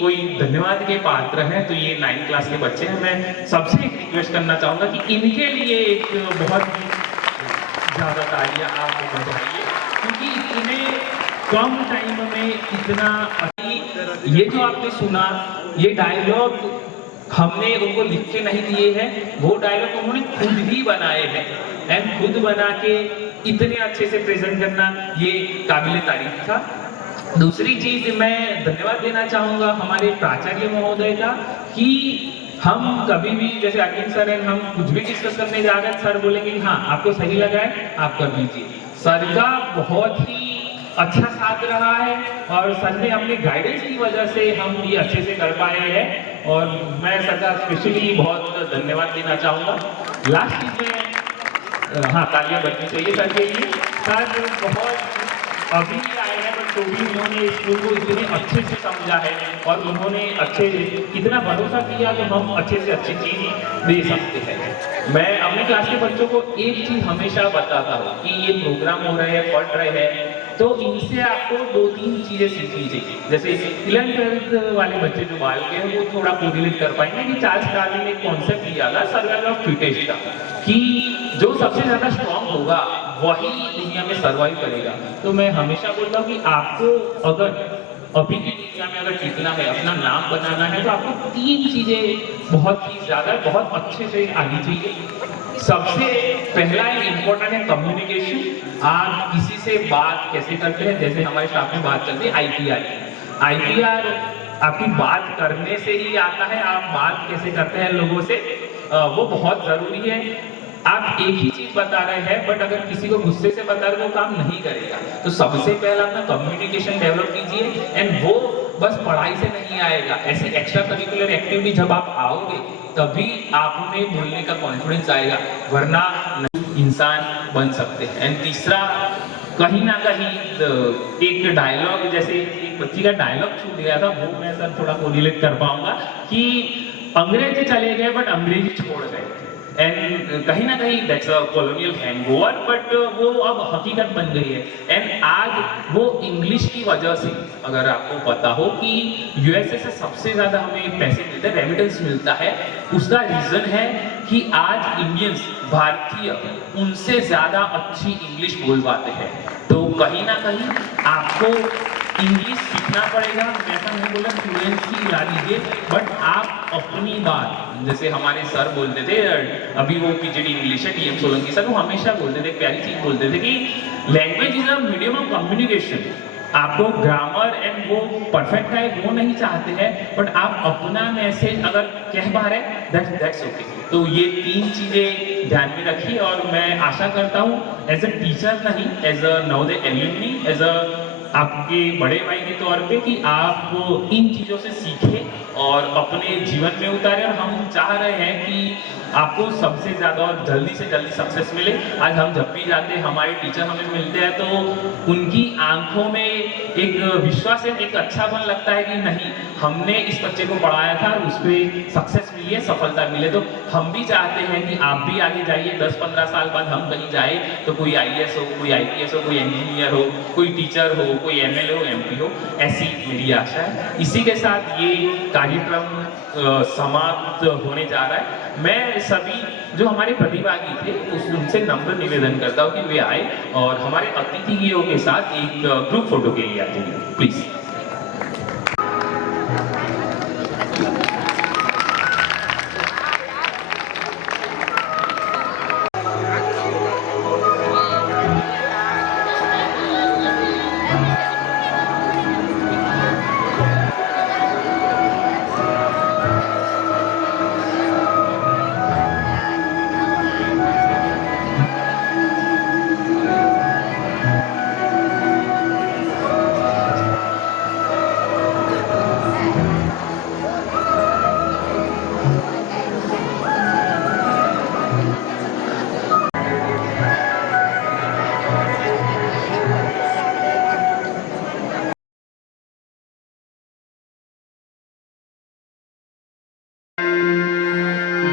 कोई धन्यवाद के पात्र हैं तो ये 9th क्लास के बच्चे हैं। मैं सबसे एक रिक्वेस्ट करना चाहूँगा कि इनके लिए एक बहुत ही ज़्यादा तालियां आप बजाइए, क्योंकि इन्हें कम टाइम में इतना। ये जो आपने सुना, ये डायलॉग हमने उनको लिख के नहीं दिए हैं, वो डायलॉग उन्होंने खुद ही बनाए हैं। एंड खुद बना के इतने अच्छे से प्रेजेंट करना ये काबिल तारीफ था। दूसरी चीज मैं धन्यवाद देना चाहूँगा हमारे प्राचार्य महोदय का कि हम कभी भी जैसे अरविंद सर हैं, हम कुछ भी डिस्कस करने जा रहे हैं, सर बोलेंगे कि हाँ आपको सही लगा है आप कर लीजिए। सर का बहुत ही अच्छा साथ रहा है और सर ने अपने गाइडेंस की वजह से हम ये अच्छे से कर पाए हैं और मैं सर का स्पेशली बहुत धन्यवाद देना चाहूँगा। लास्ट चीज में हाँ तालियां बजनी चाहिए सर के लिए। सर बहुत अभी आए हैं बट तो भी उन्होंने स्कूल को इतने अच्छे से समझा है और उन्होंने इतना भरोसा किया कि हम अच्छे से अच्छी चीज दे सकते हैं। मैं अपने क्लास के बच्चों को एक चीज हमेशा बताता हूँ कि ये प्रोग्राम हो रहे हैं, पढ़ रहे हैं, तो इनसे आपको 2-3 चीजें सीखनी चाहिए। जैसे 11th-12th वाले बच्चे जो बाल के हैं वो थोड़ा कोरिलेट कर पाएंगे कि चार्ल्स डार्विन ने एक कॉन्सेप्ट दिया था सर्वाइवल ऑफ फिटेस्ट का, कि जो सबसे ज्यादा स्ट्रॉन्ग होगा वही दुनिया में सर्वाइव करेगा। तो मैं हमेशा बोलता हूँ कि आपको अगर अभी की दुनिया में अगर टिकना है, अपना नाम बनाना है, तो आपको 3 चीजें बहुत ही ज्यादा बहुत अच्छे से आनी चाहिए। सबसे पहला इम्पोर्टेंट है कम्युनिकेशन। आप किसी से बात कैसे करते हैं, जैसे हमारे स्टाफ में बात चलती है IPR आपकी बात करने से ही आता है। आप बात कैसे करते हैं लोगों से, वो बहुत जरूरी है। आप एक ही चीज बता रहे हैं बट अगर किसी को गुस्से से बता रहे वो काम नहीं करेगा। तो सबसे पहला अपना कम्युनिकेशन डेवलप कीजिए एंड वो बस पढ़ाई से नहीं आएगा, ऐसी एक्स्ट्रा करिकुलर एक्टिविटी जब आप आओगे तभी आप में बोलने का कॉन्फिडेंस आएगा, वरना इंसान बन सकते हैं। एंड तीसरा कहीं ना कहीं एक डायलॉग, जैसे एक बच्ची का डायलॉग छूट गया था, वो मैं सर थोड़ा कोरिलेट कर पाऊंगा कि अंग्रेजी चले गए बट अंग्रेजी छोड़ गए। एंड कहीं ना कहीं that's a colonial hangover, but वो अब हकीकत बन गई है। एंड आज वो इंग्लिश की वजह से, अगर आपको पता हो कि यूएसए से सबसे ज्यादा हमें पैसे मिलते हैं, रेमिटेंस मिलता है, उसका रीजन है कि आज इंडियंस भारतीय उनसे ज्यादा अच्छी इंग्लिश बोल पाते हैं। तो कहीं ना कहीं आपको इंग्लिश सीखना पड़ेगा। जैसा मैं बोला फ्लुएंसी ला लीजिए, बट आप अपनी बात, जैसे हमारे सर बोलते थे, अभी वो पीजीडी इंग्लिश है TM सोलंकी सर, वो हमेशा बोलते थे, प्यारी चीज बोलते थे कि language is a medium of communication. आपको ग्रामर एंड वो परफेक्ट है वो नहीं चाहते हैं, बट आप अपना मैसेज अगर कह पा रहे हैं दैट्स ओके। तो ये 3 चीजें ध्यान में रखिए और मैं आशा करता हूँ एज अ टीचर नहीं, as a Navodaya alumni, as a आपके बड़े भाई के तौर पे कि आप इन चीज़ों से सीखें और अपने जीवन में उतारें। और हम चाह रहे हैं कि आपको सबसे ज़्यादा और जल्दी से जल्दी सक्सेस मिले। आज हम जब भी जाते हैं, हमारे टीचर हमें मिलते हैं, तो उनकी आंखों में एक विश्वास है, एक अच्छापन लगता है कि नहीं, हमने इस बच्चे को पढ़ाया था और उस पर सक्सेस मिली है, सफलता मिले। तो हम भी चाहते हैं कि आप भी आगे जाइए, 10-15 साल बाद हम कहीं जाए तो कोई IAS हो, कोई IPS हो, कोई इंजीनियर हो, कोई टीचर हो, कोई MLA हो, MP हो, ऐसी मेरी आशा है। इसी के साथ ये कार्यक्रम समाप्त होने जा रहा है। मैं सभी जो हमारे प्रतिभागी थे उनसे नम्र निवेदन करता हूँ कि वे आए और हमारे अतिथियों के साथ एक ग्रुप फोटो के लिए आते हैं, प्लीज।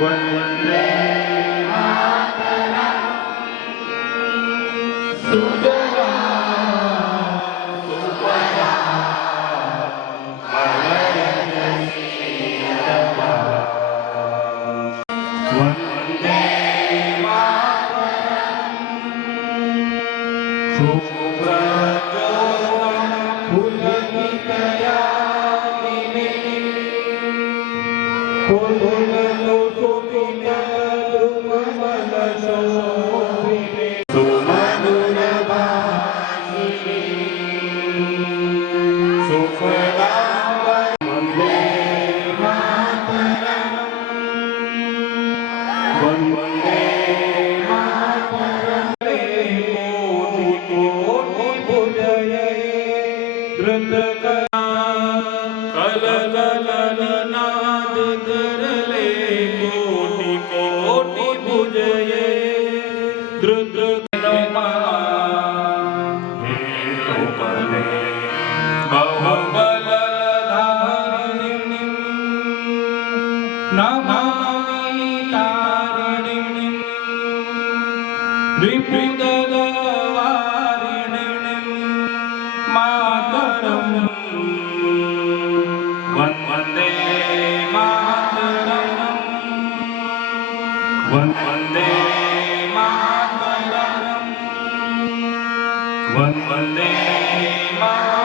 वन्दे मातरम् सुजलां वन्दे मातरम् शुभ्रजोत्स्ना पुलकितयामिनी पुलकितद्रुममलशोभिनी सुमधुरभाषिणी सुफलां वन्दे मातरम् वन्दे मातरम् कोटि पूजये धृतकला कलकलनाद करले कोटि कोटि पूजये धृतकला बहुबलधारिणीं नमामि तारिणीं रिपुदलवारिणीं मातरम् वन्दे मातरम् वन्दे मातरम् वन्दे मातरम्